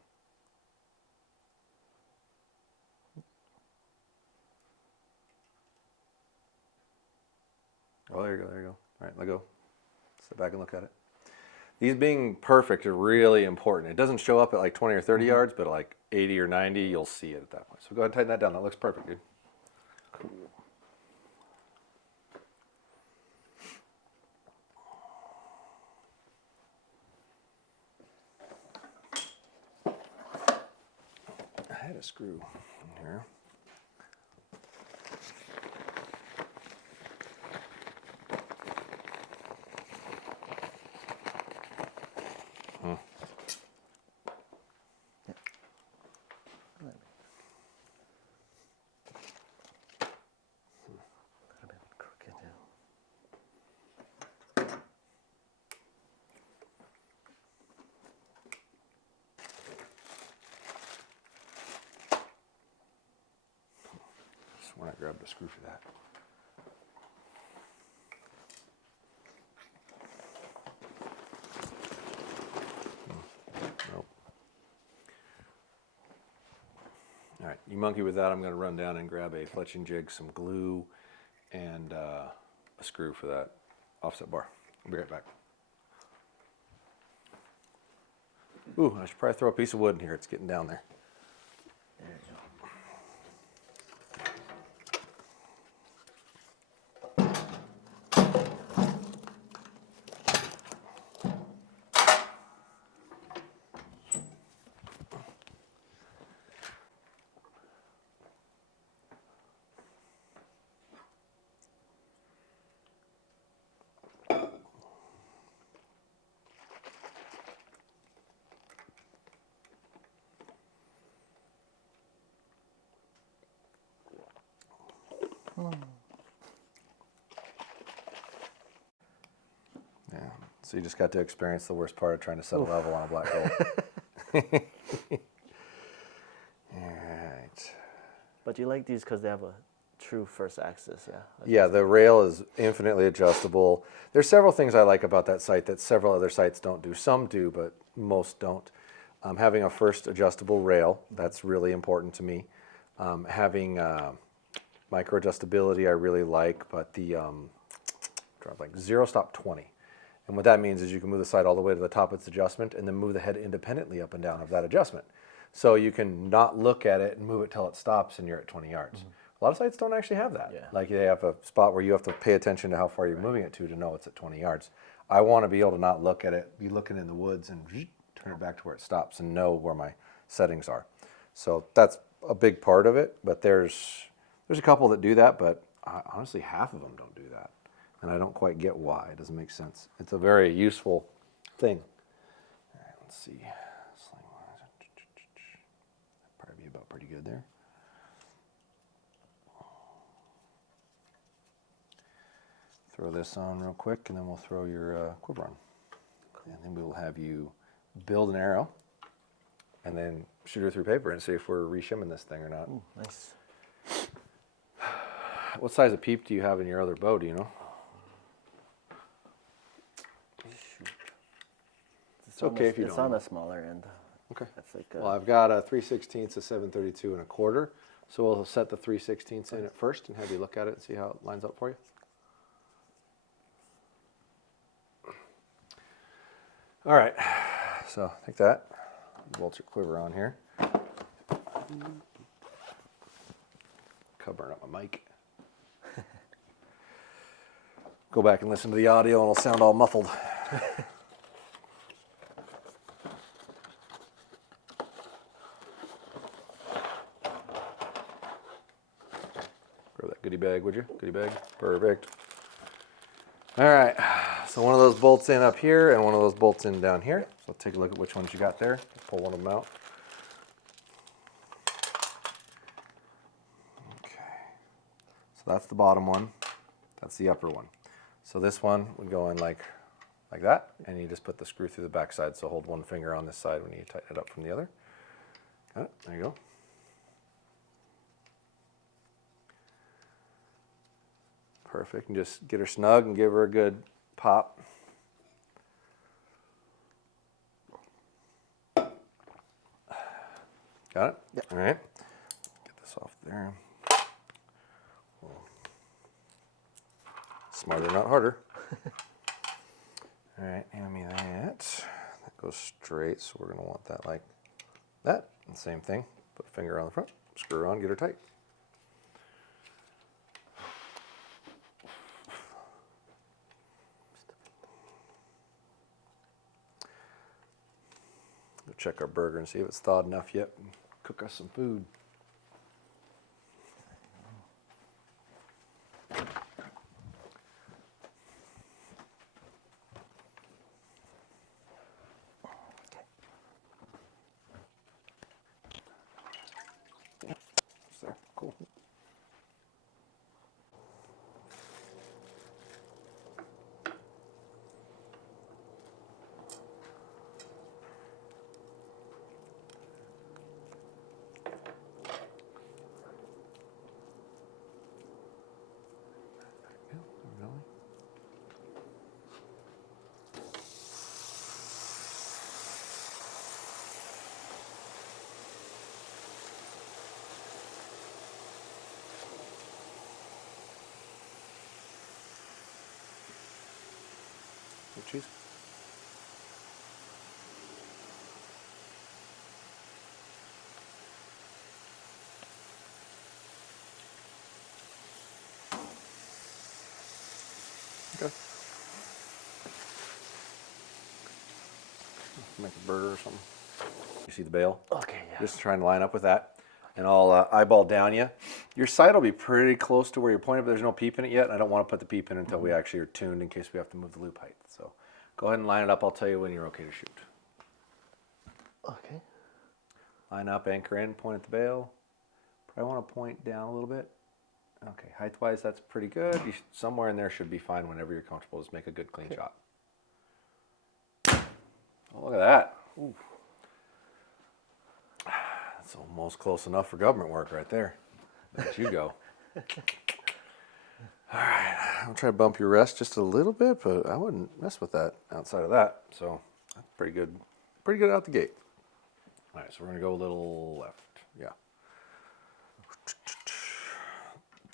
Oh, there you go, there you go. All right, let go. Step back and look at it. These being perfect are really important. It doesn't show up at like 20 or 30 yards, but at like 80 or 90, you'll see it at that point. So go ahead and tighten that down. That looks perfect, dude. Cool. I had a screw in here. When I grabbed the screw for that. Nope. All right, you monkey with that. I'm going to run down and grab a fletching jig, some glue, and a screw for that offset bar. I'll be right back. Ooh, I should probably throw a piece of wood in here. It's getting down there. There you go. Yeah, so you just got to experience the worst part of trying to set a level on a black gold. All right. But you like these because they have a true first axis, yeah? Yeah, the rail is infinitely adjustable. There's several things I like about that site that several other sites don't do. Some do, but most don't. Having a first adjustable rail, that's really important to me. Having micro adjustability I really like, but the like 0 stop 20. And what that means is you can move the sight all the way to the top of its adjustment and then move the head independently up and down of that adjustment. So you can not look at it and move it till it stops and you're at 20 yards. A lot of sites don't actually have that. Yeah. Like they have a spot where you have to pay attention to how far you're moving it to know it's at 20 yards. I want to be able to not look at it, be looking in the woods and turn it back to where it stops and know where my settings are. So that's a big part of it, but there's a couple that do that, but honestly half of them don't do that. And I don't quite get why. It doesn't make sense. It's a very useful thing. All right, let's see. Probably be about pretty good there. Throw this on real quick, and then we'll throw your quiver on. And then we will have you build an arrow, and then shoot her through paper and see if we're re-shimming this thing or not. Ooh, nice. What size of peep do you have in your other bow, do you know? Shoot. It's okay if you It's don't on know. the smaller end. Okay. That's like Well, I've got a 3/16, a 7/32 and a quarter. So we'll set the 3/16 in at first and have you look at it and see how it lines up for you. All right, so take that, bolt your quiver on here. Covering up my mic. Go back and listen to the audio and it'll sound all muffled. Grab that goodie bag, would you? Goodie bag, perfect. All right, so one of those bolts in up here and one of those bolts in down here. So take a look at which ones you got there. Pull one of them out. So that's the bottom one. That's the upper one. So this one would go in like that, and you just put the screw through the back side. So hold one finger on this side when you tighten it up from the other. Got it? There you go. Perfect. And just get her snug and give her a good pop. Got it? Yep. All right. Get this off there. Smarter, not harder. All right, hand me that. That goes straight, so we're going to want that like that. And same thing. Put a finger on the front, screw her on, get her tight. We'll check our burger and see if it's thawed enough yet. And cook us some food. There. Cool. Cheese. Okay. Make a burger or something. You see the bail? Okay, yeah. Just trying to line up with that. And I'll eyeball down you. Your sight will be pretty close to where you're pointing, but there's no peep in it yet. And I don't want to put the peep in until we actually are tuned in case we have to move the loop height. So go ahead and line it up. I'll tell you when you're okay to shoot. Okay. Line up, anchor in, point at the bail. Probably want to point down a little bit. Okay, height-wise, that's pretty good. Somewhere in there should be fine whenever you're comfortable. Just make a good, clean shot. Oh, look at that. Ooh. That's almost close enough for government work right there. There you go. All right, I'll try to bump your rest just a little bit, but I wouldn't mess with that outside of that. So that's pretty good out the gate. All right, so we're gonna go a little left. Yeah.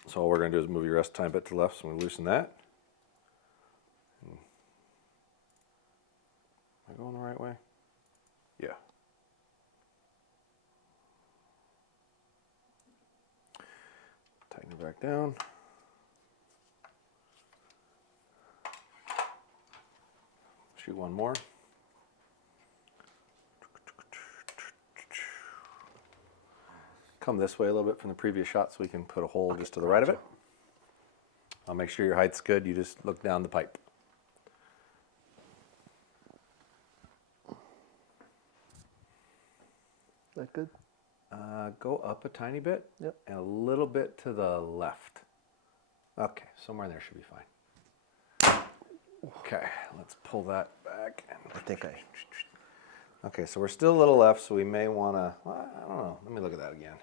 So all we're gonna do is move your rest time bit to the left. So I'm gonna loosen that. Am I going the right way? Yeah. Tighten it back down. Shoot one more. Come this way a little bit from the previous shot so we can put a hole just to the right of it. I'll make sure your height's good. You just look down the pipe. That good? Go up a tiny bit. Yep. And a little bit to the left. Okay, somewhere in there should be fine. Okay, let's pull that back. I think Okay, so we're still a little left, so we may want to, well, I don't know. Let me look at that again.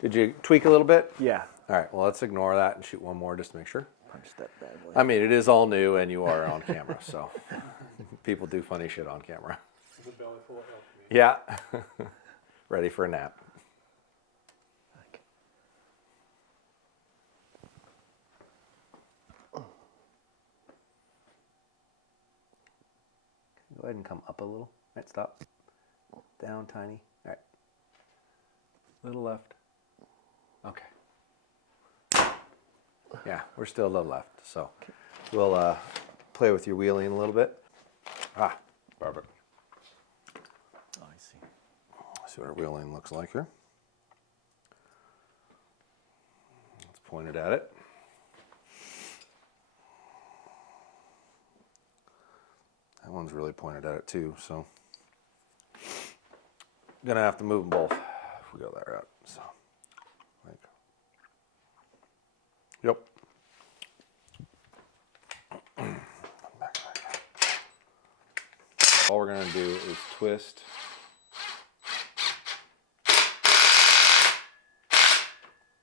Did you tweak a little bit? Yeah. All right, well, let's ignore that and shoot one more just to make sure. Punch that bad boy. I mean, it is all new and you are on camera, so people do funny shit on camera. The belly full of elk meat. Yeah. Ready for a nap. Okay. Go ahead and come up a little. All right, stop. Down tiny. All right. Little left. Okay. Yeah, we're still a little left, so we'll play with your wheeling a little bit. Ah, perfect. Oh, I see. See what our wheeling looks like here. Let's point it at it. That one's really pointed at it too, so gonna have to move them both if we go that route. So, like, all we're going to do is twist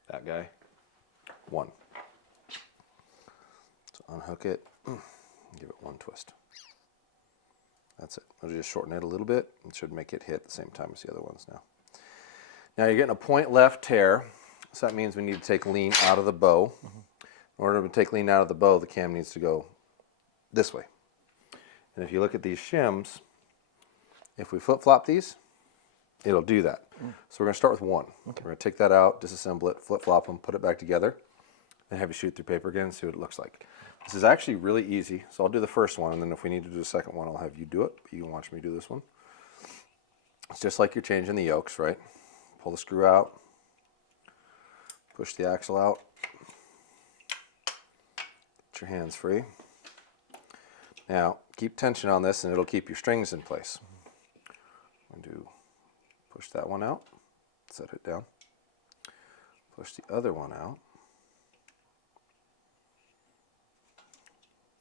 that guy. One. So unhook it, give it one twist. That's it. I'll just shorten it a little bit. It should make it hit at the same time as the other ones now. Now you're getting a point left tear, so that means we need to take lean out of the bow. In order to take lean out of the bow, the cam needs to go this way. And if you look at these shims, if we flip-flop these, it'll do that. So we're going to start with one. Okay. We're going to take that out, disassemble it, flip-flop them, put it back together, then have you shoot through paper again and see what it looks like. This is actually really easy, so I'll do the first one, and then if we need to do the second one, I'll have you do it. You can watch me do this one. It's just like you're changing the yokes, right? Pull the screw out, push the axle out, get your hands free. Now, keep tension on this and it'll keep your strings in place. I'm going to push that one out, set it down, push the other one out,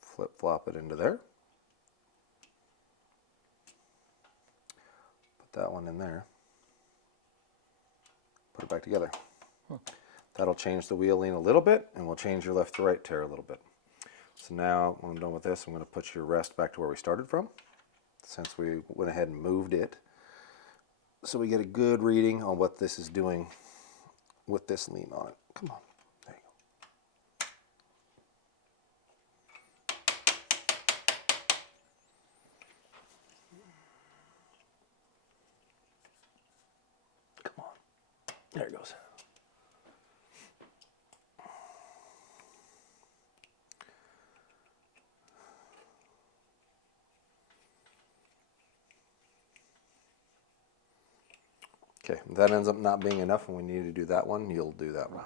flip-flop it into there, put that one in there, put it back together. That'll change the wheel lean a little bit and we'll change your left to right tear a little bit. So now when I'm done with this, I'm going to put your rest back to where we started from, since we went ahead and moved it, so we get a good reading on what this is doing with this lean on it. Come on, there you go. Come on, there it goes. Okay, if that ends up not being enough and we need to do that one, you'll do that one.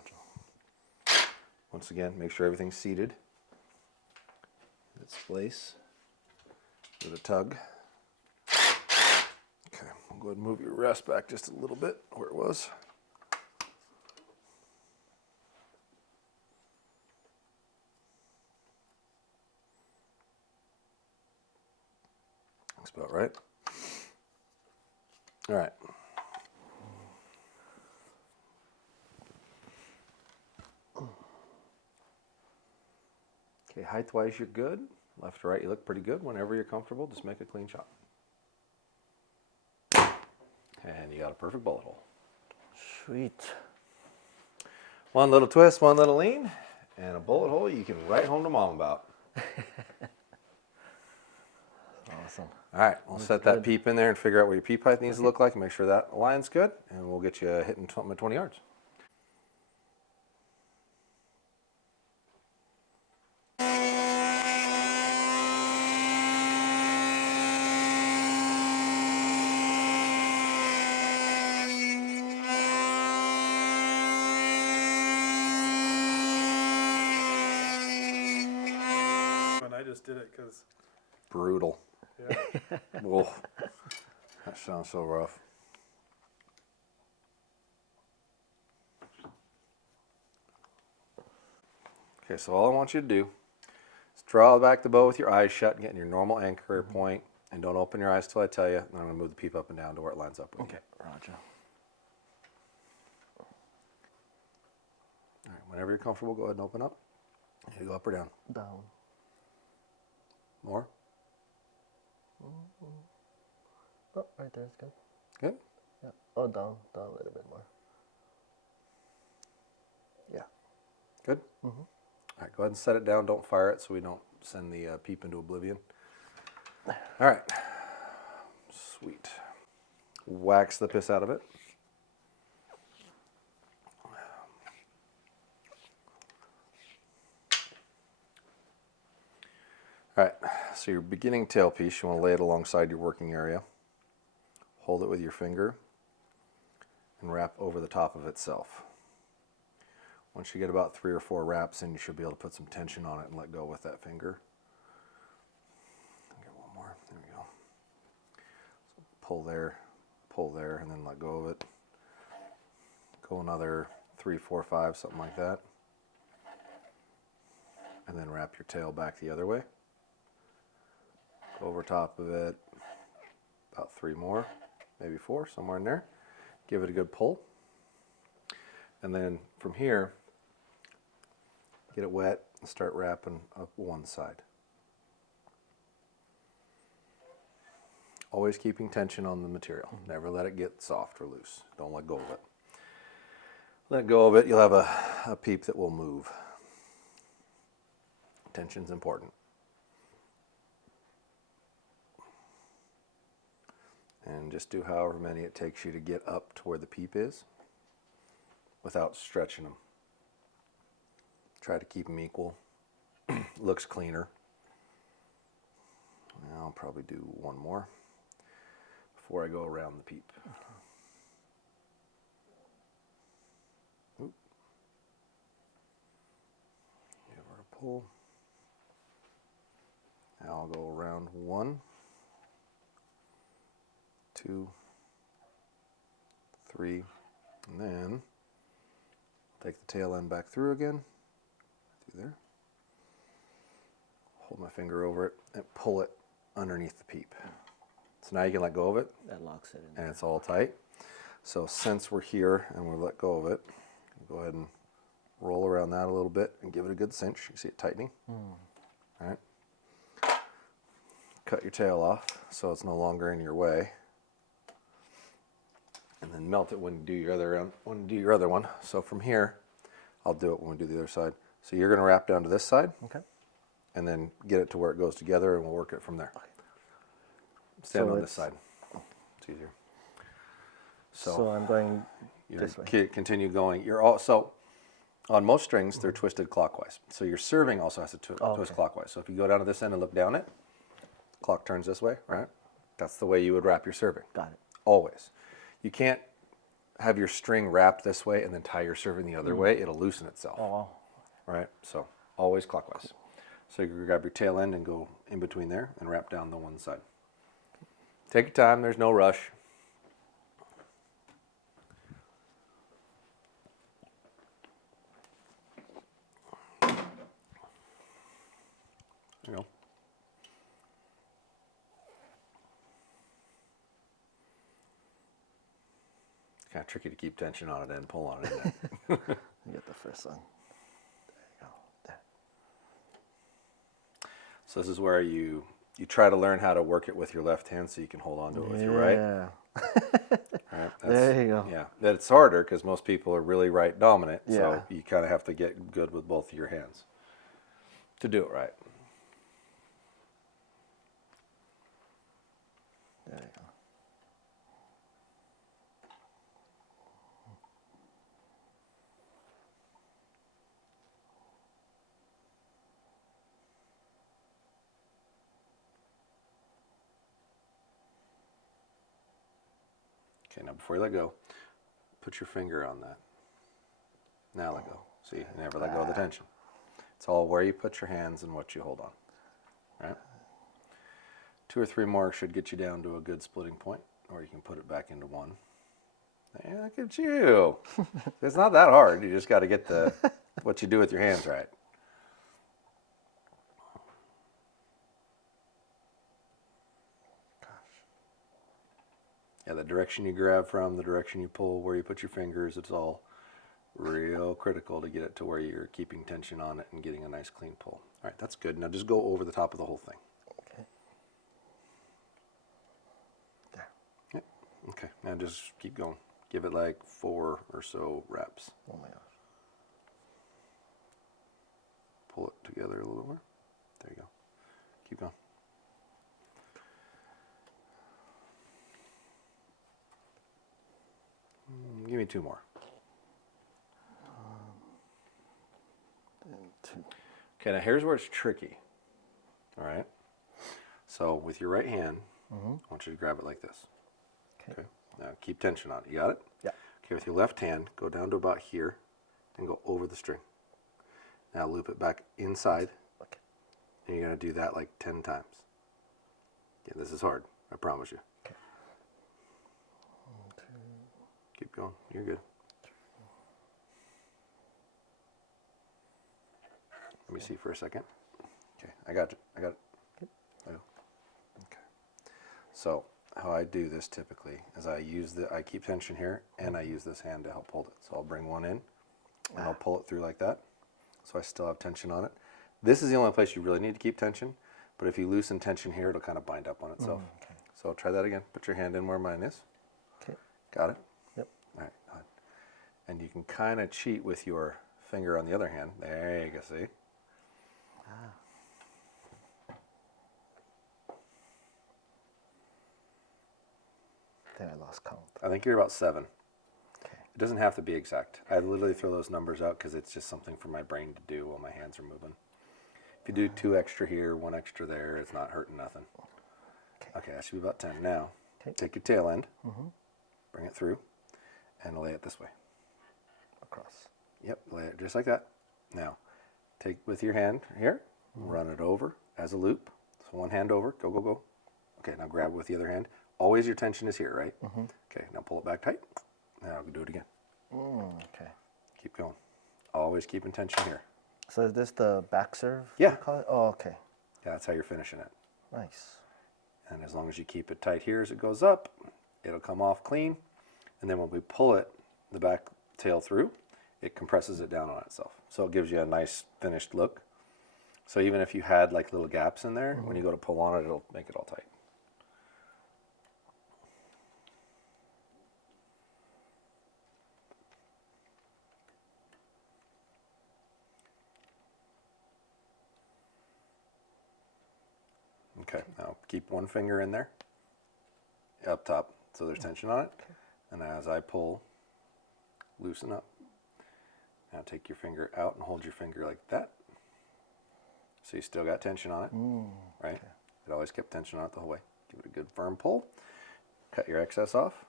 Once again, make sure everything's seated. Its place. Give it a tug. Okay, I'll go ahead and move your rest back just a little bit where it was. Looks about right. All right. Okay, height-wise, you're good. Left to right, you look pretty good. Whenever you're comfortable, just make a clean shot. And you got a perfect bullet hole. Sweet. One little twist, one little lean, and a bullet hole you can write home to mom about. Awesome. All right, we'll set that peep in there and figure out what your peep height needs to look like and make sure that line's good, and we'll get you hitting something at 20 yards. And I just did it because, Brutal. yeah. Whoa, that sounds so rough. Okay, so all I want you to do is draw back the bow with your eyes shut and get in your normal anchor point, and don't open your eyes till I tell you. And I'm going to move the peep up and down to where it lines up with you. Roger. All right, whenever you're comfortable, go ahead and open up. You go up or down. Down. More. Oh, right there is good. Good. Yeah. Oh, down a little bit more. Yeah. Good. All right, go ahead and set it down. Don't fire it so we don't send the peep into oblivion. All right. Sweet. Wax the piss out of it. All right, so your beginning tailpiece, you want to lay it alongside your working area. Hold it with your finger and wrap over the top of itself. Once you get about 3 or 4 wraps in, you should be able to put some tension on it and let go with that finger. Get one more. There we go. So pull there, and then let go of it. Go another 3, 4, 5, something like that. And then wrap your tail back the other way. Go over top of it, About 3 more, maybe 4, somewhere in there. Give it a good pull. And then from here, get it wet and start wrapping up one side. Always keeping tension on the material. Never let it get soft or loose. Don't let go of it. Let go of it, you'll have a peep that will move. Tension's important. And just do however many it takes you to get up to where the peep is without stretching them. Try to keep them equal. Looks cleaner. I'll probably do one more before I go around the peep. Oop. Give her a pull. Now I'll go around 1, 2, 3, and then take the tail end back through again. Through there. Hold my finger over it and pull it underneath the peep. So now you can let go of it. That locks it in. And it's all tight. So since we're here and we'll let go of it, go ahead and roll around that a little bit and give it a good cinch. You see it tightening? All right. Cut your tail off so it's no longer in your way. And then melt it when you do your other one. So from here, I'll do it when we do the other side. So you're going to wrap down to this side. Okay. And then get it to where it goes together, and we'll work it from there. Stand So on this side. It's easier. So I'm going this way. Continue going. You're all so on most strings they're twisted clockwise. So your serving also has to twist clockwise. So if you go down to this end and look down it, clock turns this way, right? That's the way you would wrap your serving. Got it. Always. You can't have your string wrapped this way and then tie your serving the other way. It'll loosen itself. Oh, wow. Right? So always clockwise. So you can grab your tail end and go in between there and wrap down the one side. Take your time, there's no rush. There you go. It's kind of tricky to keep tension on it and pull on it. Isn't it? Get the first one. There you go. There. So this is where you try to learn how to work it with your left hand so you can hold on to it with your right. Yeah. Right? There you go. Yeah, it's harder because most people are really right dominant, Yeah. so you kind of have to get good with both of your hands to do it right. There you go. Okay, now before you let go, put your finger on that. Now let go. See, you never let go of the tension. It's all where you put your hands and what you hold on. All right? 2 or 3 more should get you down to a good splitting point, or you can put it back into 1. Yeah, look at you. It's not that hard. You just got to get the what you do with your hands right. Yeah, the direction you grab from, the direction you pull, where you put your fingers, it's all real critical to get it to where you're keeping tension on it and getting a nice clean pull. All right, that's good. Now just go over the top of the whole thing. Okay. There. Yep. Okay, now just keep going. Give it like 4 or so reps. Oh my gosh. Pull it together a little more. There you go. Keep going. Give me 2 more. And 2. Okay, now here's where it's tricky. All right. So with your right hand, I want you to grab it like this. Okay. Now keep tension on it. You got it? Yeah. Okay, with your left hand, go down to about here and go over the string. Now loop it back inside. Okay. And you're going to do that like 10 times. Yeah, this is hard. I promise you. Okay. Keep going. You're good. Let me see for a second. Okay, I got it. I got it. Okay. There you go. Okay. So how I do this typically is I keep tension here and I use this hand to help hold it. So I'll bring one in and I'll pull it through like that. So I still have tension on it. This is the only place you really need to keep tension, but if you loosen tension here, it'll kind of bind up on itself. Okay. So I'll try that again. Put your hand in where mine is. Okay. Got it? Yep. All right, go ahead. And you can kind of cheat with your finger on the other hand. There you go, see? I think I lost count. I think you're about 7. Okay. It doesn't have to be exact. I literally throw those numbers out because it's just something for my brain to do while my hands are moving. If you do 2 extra here, 1 extra there, it's not hurting nothing. Okay, that should be about 10. Now, take your tail end, bring it through, and lay it this way. Across. Yep, lay it just like that. Now, take with your hand here, run it over as a loop. So one hand over, go, go, go. Okay, now grab it with the other hand. Always your tension is here, right? Okay, now pull it back tight. Now do it again. Okay. Keep going. Always keeping tension here. So is this the back serve? Yeah. you call it? Oh, okay. Yeah, that's how you're finishing it. Nice. And as long as you keep it tight here as it goes up, it'll come off clean. And then when we pull it, the back tail through, it compresses it down on itself. So it gives you a nice finished look. So even if you had like little gaps in there, when you go to pull on it, it'll make it all tight. Okay, now keep one finger in there, up top, so there's tension on it. And as I pull, loosen up. Now take your finger out and hold your finger like that. So you still got tension on it, right? It always kept tension on it the whole way. Give it a good firm pull. Cut your excess off.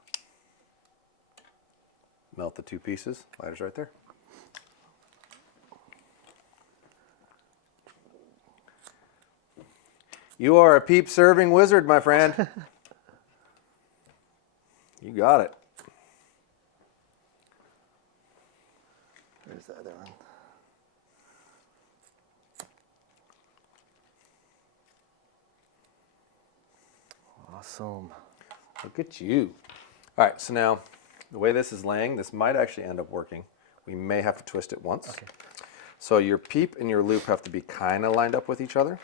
Melt the 2 pieces. Lighter's right there. You are a peep serving wizard, my friend. You got it. Where's the other one? Awesome. Look at you. All right, so now the way this is laying, this might actually end up working. We may have to twist it once. Okay. So your peep and your loop have to be kind of lined up with each other,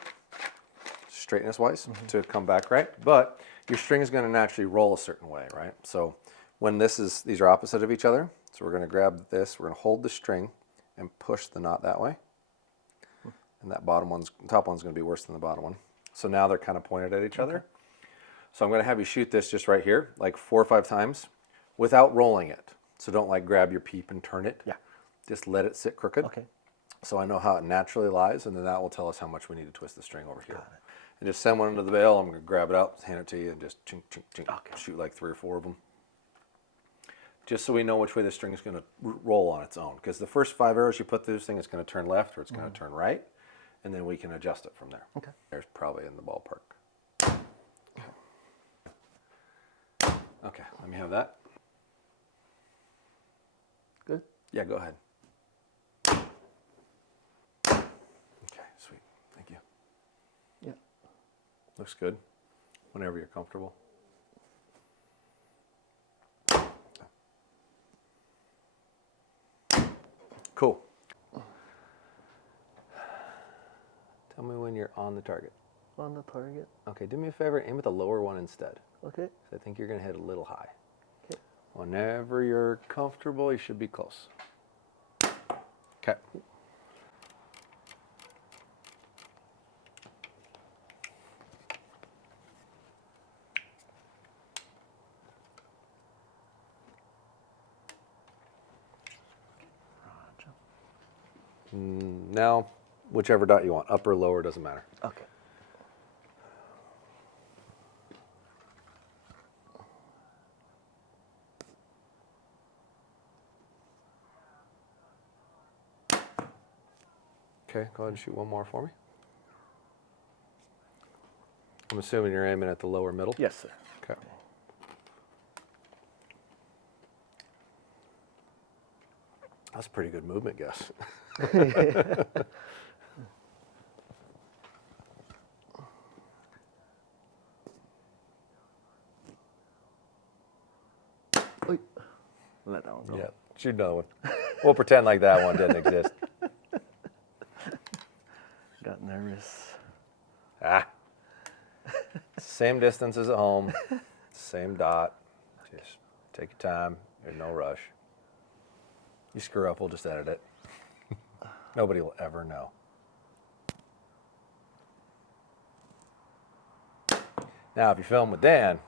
straightness wise, to come back right. But your string is going to naturally roll a certain way, right? So when these are opposite of each other, so we're going to grab this, we're going to hold the string and push the knot that way. And that top one's going to be worse than the bottom one. So now they're kind of pointed at each other. So I'm going to have you shoot this just right here, like 4 or 5 times, without rolling it. So don't like grab your peep and turn it. Yeah. Just let it sit crooked. Okay. So I know how it naturally lies, and then that will tell us how much we need to twist the string over here. Got it. And just send one into the bail. I'm going to grab it out, hand it to you, and just chink, chink, chink. Okay. Shoot like 3 or 4 of them. Just so we know which way the string is going to roll on its own. Because the first 5 arrows you put through this thing, it's going to turn left or it's going to turn right. And then we can adjust it from there. Okay. There's probably in the ballpark. Okay, let me have that. Good. Yeah, go ahead. Okay, sweet. Thank you. Yeah. Looks good. Whenever you're comfortable. Cool. Tell me when you're on the target. On the target. Okay, do me a favor, aim at the lower one instead. Okay. I think you're going to hit a little high. Okay. Whenever you're comfortable, you should be close. Okay. Now, whichever dot you want, up or lower, doesn't matter. Okay. Okay, go ahead and shoot one more for me. I'm assuming you're aiming at the lower middle? Yes, sir. Okay. That's a pretty good movement guess. Let that one go. Yeah, shoot another one. We'll pretend like that one didn't exist. Got nervous. Ah. Same distance as at home. Same dot. Just take your time. There's no rush. You screw up, we'll just edit it. Nobody will ever know. Now, if you film with Dan,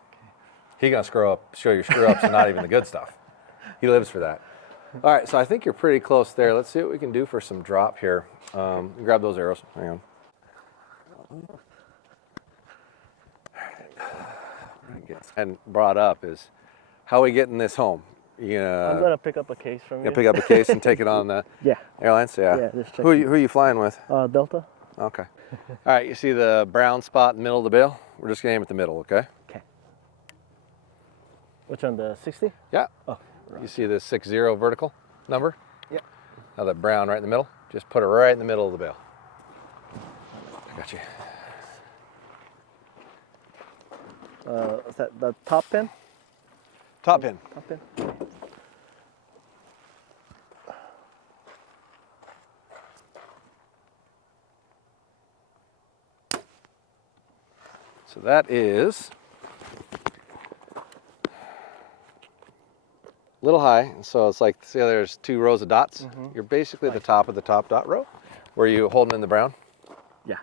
he's gonna show your screw ups and not even the good stuff. He lives for that. All right, so I think you're pretty close there. Let's see what we can do for some drop here. Grab those arrows. Hang on. And brought up is, how are we getting this home? I'm gonna pick up a case from you. Pick up a case and take it on the Yeah. airlines? Yeah. Yeah, just check. Who are you flying with? Delta. Okay. All right, you see the brown spot in the middle of the bill? We're just gonna aim at the middle, okay? Okay. Which one, the 60? Yeah. Oh, You see the 60 vertical number? Yep. Now that brown right in the middle? Just put it right in the middle of the bill. I got you. Is that the top pin? Top pin. Top pin. So that is a little high, and so it's like, see how there's 2 rows of dots? You're basically at the top of the top dot row. Were you holding in the brown? Yeah.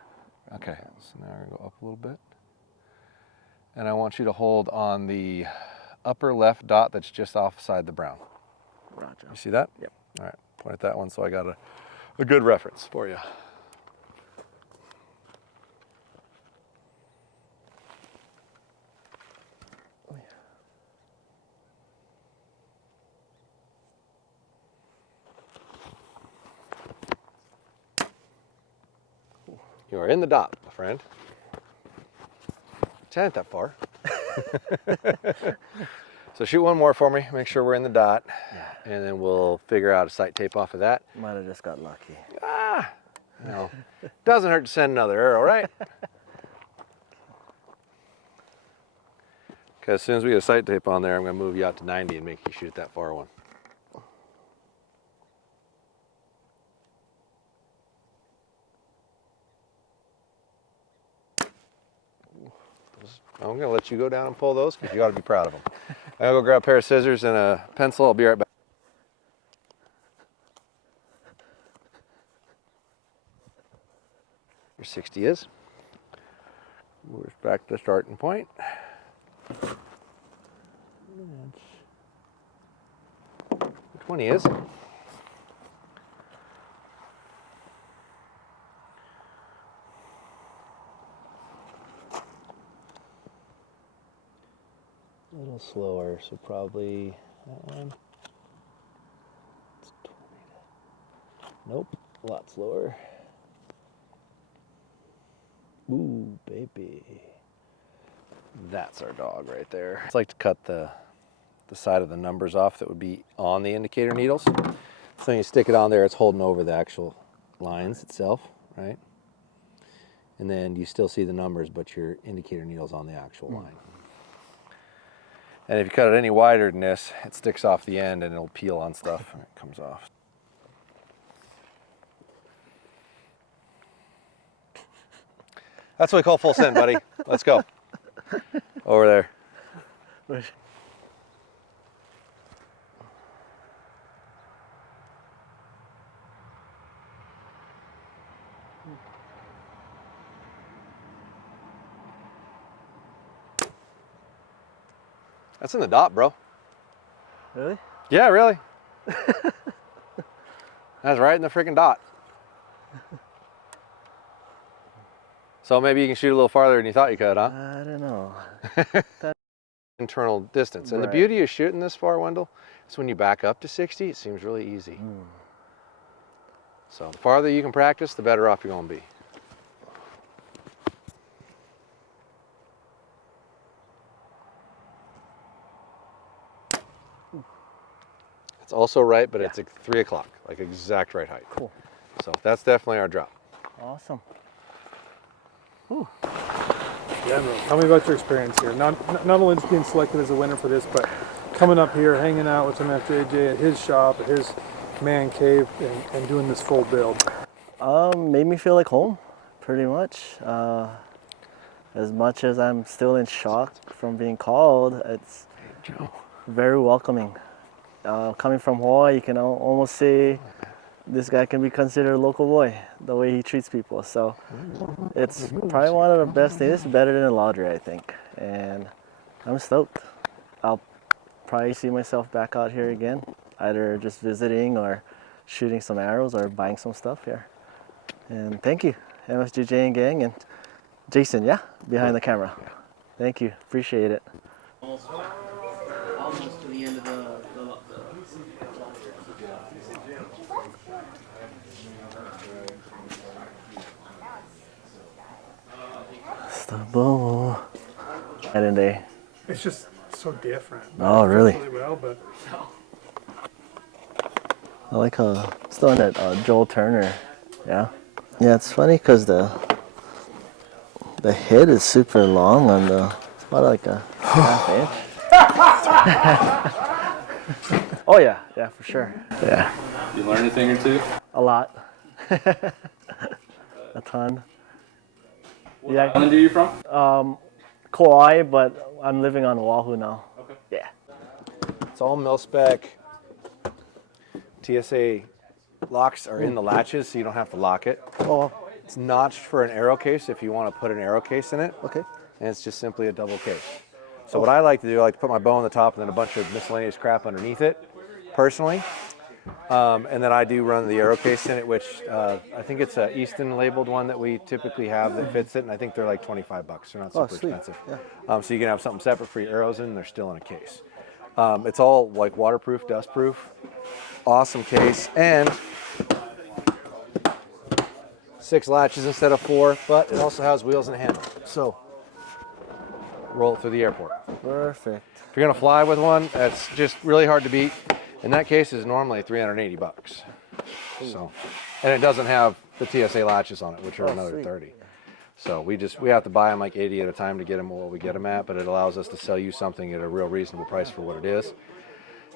Okay, so now we're gonna go up a little bit. And I want you to hold on the upper left dot that's just offside the brown. Roger. You see that? Yep. All right, point at that one so I got a good reference for you. You are in the dot, my friend. It ain't that far. So shoot one more for me, make sure we're in the dot, and then we'll figure out a sight tape off of that. Might have just got lucky. Ah, no. Doesn't hurt to send another arrow, right? Because as soon as we get a sight tape on there, I'm going to move you out to 90 and make you shoot that far one. I'm going to let you go down and pull those because you ought to be proud of them. I'm going to go grab a pair of scissors and a pencil. I'll be right back. Your 60 is. We're back to the starting point. 20 is. A little slower, so probably that one. It's 20. Nope, a lot slower. Ooh, baby. That's our dog right there. I'd like to cut the side of the numbers off that would be on the indicator needles. So when you stick it on there, it's holding over the actual lines itself, right? And then you still see the numbers, but your indicator needle's on the actual line. And if you cut it any wider than this, it sticks off the end and it'll peel on stuff and it comes off. That's what we call full send, buddy. Let's go. Over there. That's in the dot, bro. Really? Yeah, really. That's right in the freaking dot. So maybe you can shoot a little farther than you thought you could, huh? I don't know. Internal distance. And the Right. beauty of shooting this far, Wendell, is when you back up to 60, it seems really easy. So the farther you can practice, the better off you're going to be. It's also right, but it's at 3 o'clock, like exact right height. Cool. So that's definitely our drop. Awesome. Yeah, tell me about your experience here. Not only just being selected as a winner for this, but coming up here, hanging out with him after AJ at his shop, at his man cave, and doing this full build? Made me feel like home, pretty much. As much as I'm still in shock from being called, it's very welcoming. Coming from Hawaii, you can almost say this guy can be considered a local boy, the way he treats people. So it's probably one of the best things. It's better than a laundry, I think. And I'm stoked. I'll probably see myself back out here again, either just visiting or shooting some arrows or buying some stuff here. And thank you, MSJJ and gang, and Jason, behind the camera. Thank you, appreciate it. Almost to the end of the Stubble. And they. It's just so different. Oh, really? Really well, but I like still in that Joel Turner. Yeah. Yeah, it's funny because the head is super long on the. It's about like a half inch. Oh yeah, for sure. Yeah. You learn a thing or two? A lot. A ton. What island are you from? Kauai, but I'm living on Oahu now. Okay. Yeah. It's all mil-spec. TSA locks are in the latches, so you don't have to lock it. Oh, It's notched for an arrow case if you want to put an arrow case in it, okay. and it's just simply a double case. So what I like to do, I like to put my bow on the top and then a bunch of miscellaneous crap underneath it, personally. And then I do run the arrow case in it, which I think it's a Easton labeled one that we typically have that fits it, and I think they're like $25. They're not super sweet. expensive. Yeah. So you can have something separate for your arrows in, and they're still in a case. It's all like waterproof, dustproof, awesome case, and 6 latches instead of 4, but it also has wheels and a handle. So roll it through the airport. Perfect. If you're gonna fly with one, that's just really hard to beat. And that case is normally $380. So, and it doesn't have the TSA latches on it, which are another sweet. 30. So we have to buy them like 80 at a time to get them what we get them at, but it allows us to sell you something at a real reasonable price for what it is,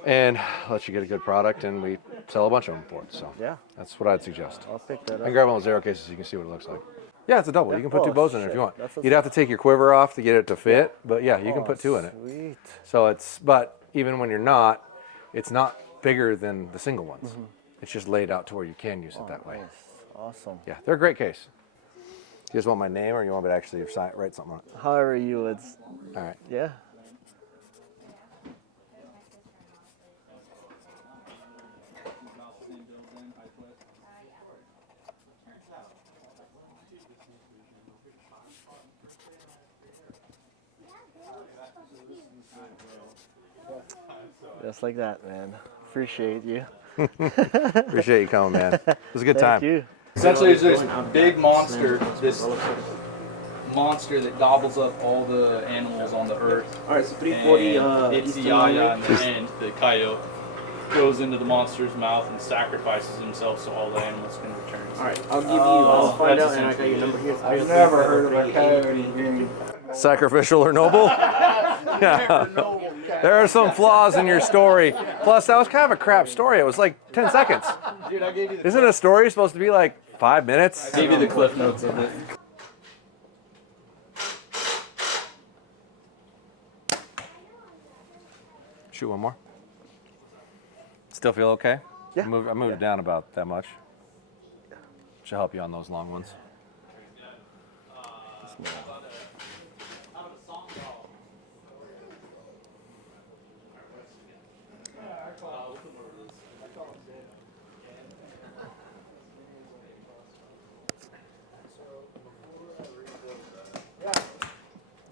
and lets you get a good product, and we sell a bunch of them for it. So Yeah. that's what I'd suggest. I'll pick that I up. can grab one of those arrow cases so you can see what it looks like. Yeah, it's a double. You can put 2 Oh, bows in it if shit. you want. That's what's You'd have to take your quiver off to get it to fit, but yeah, you can Oh, put 2 in it. Sweet. So but even when you're not, it's not bigger than the single ones. It's just laid out to where you can use it that way. Nice. Awesome. Yeah, they're a great case. You just want my name, or you want me to actually write something on it? However you would. All right. Yeah. Just like that, man. Appreciate you. Appreciate you coming, man. It was a good time. Thank you. Essentially, it's this big monster, this monster that gobbles up all the animals on the earth. All right, so 340. And it's the Eastern yaya in Line. the end, the coyote, goes into the monster's mouth and sacrifices himself so all the animals can return. All right, I'll give you. I'll find that's out, and I got your number here. I've never heard of a coyote being Sacrificial or noble? Yeah. There are some flaws in your story. Plus, that was kind of a crap story. It was like 10 seconds. Dude, I gave you the Isn't a story supposed to be like 5 minutes? gave you the cliff notes of it. Shoot one more. Still feel okay? Yeah. I moved it down about that much. Should help you on those long ones.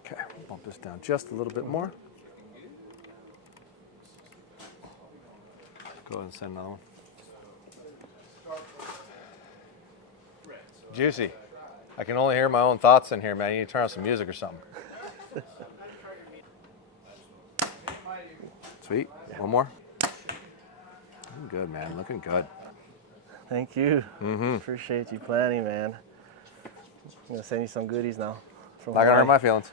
Okay, bump this down just a little bit more. Go ahead and send another one. Juicy. I can only hear my own thoughts in here, man. You need to turn on some music or something. Sweet. One more. Looking good, man. Looking good. Thank you. Appreciate you planning, man. I'm gonna send you some goodies now. Not gonna hurt my feelings.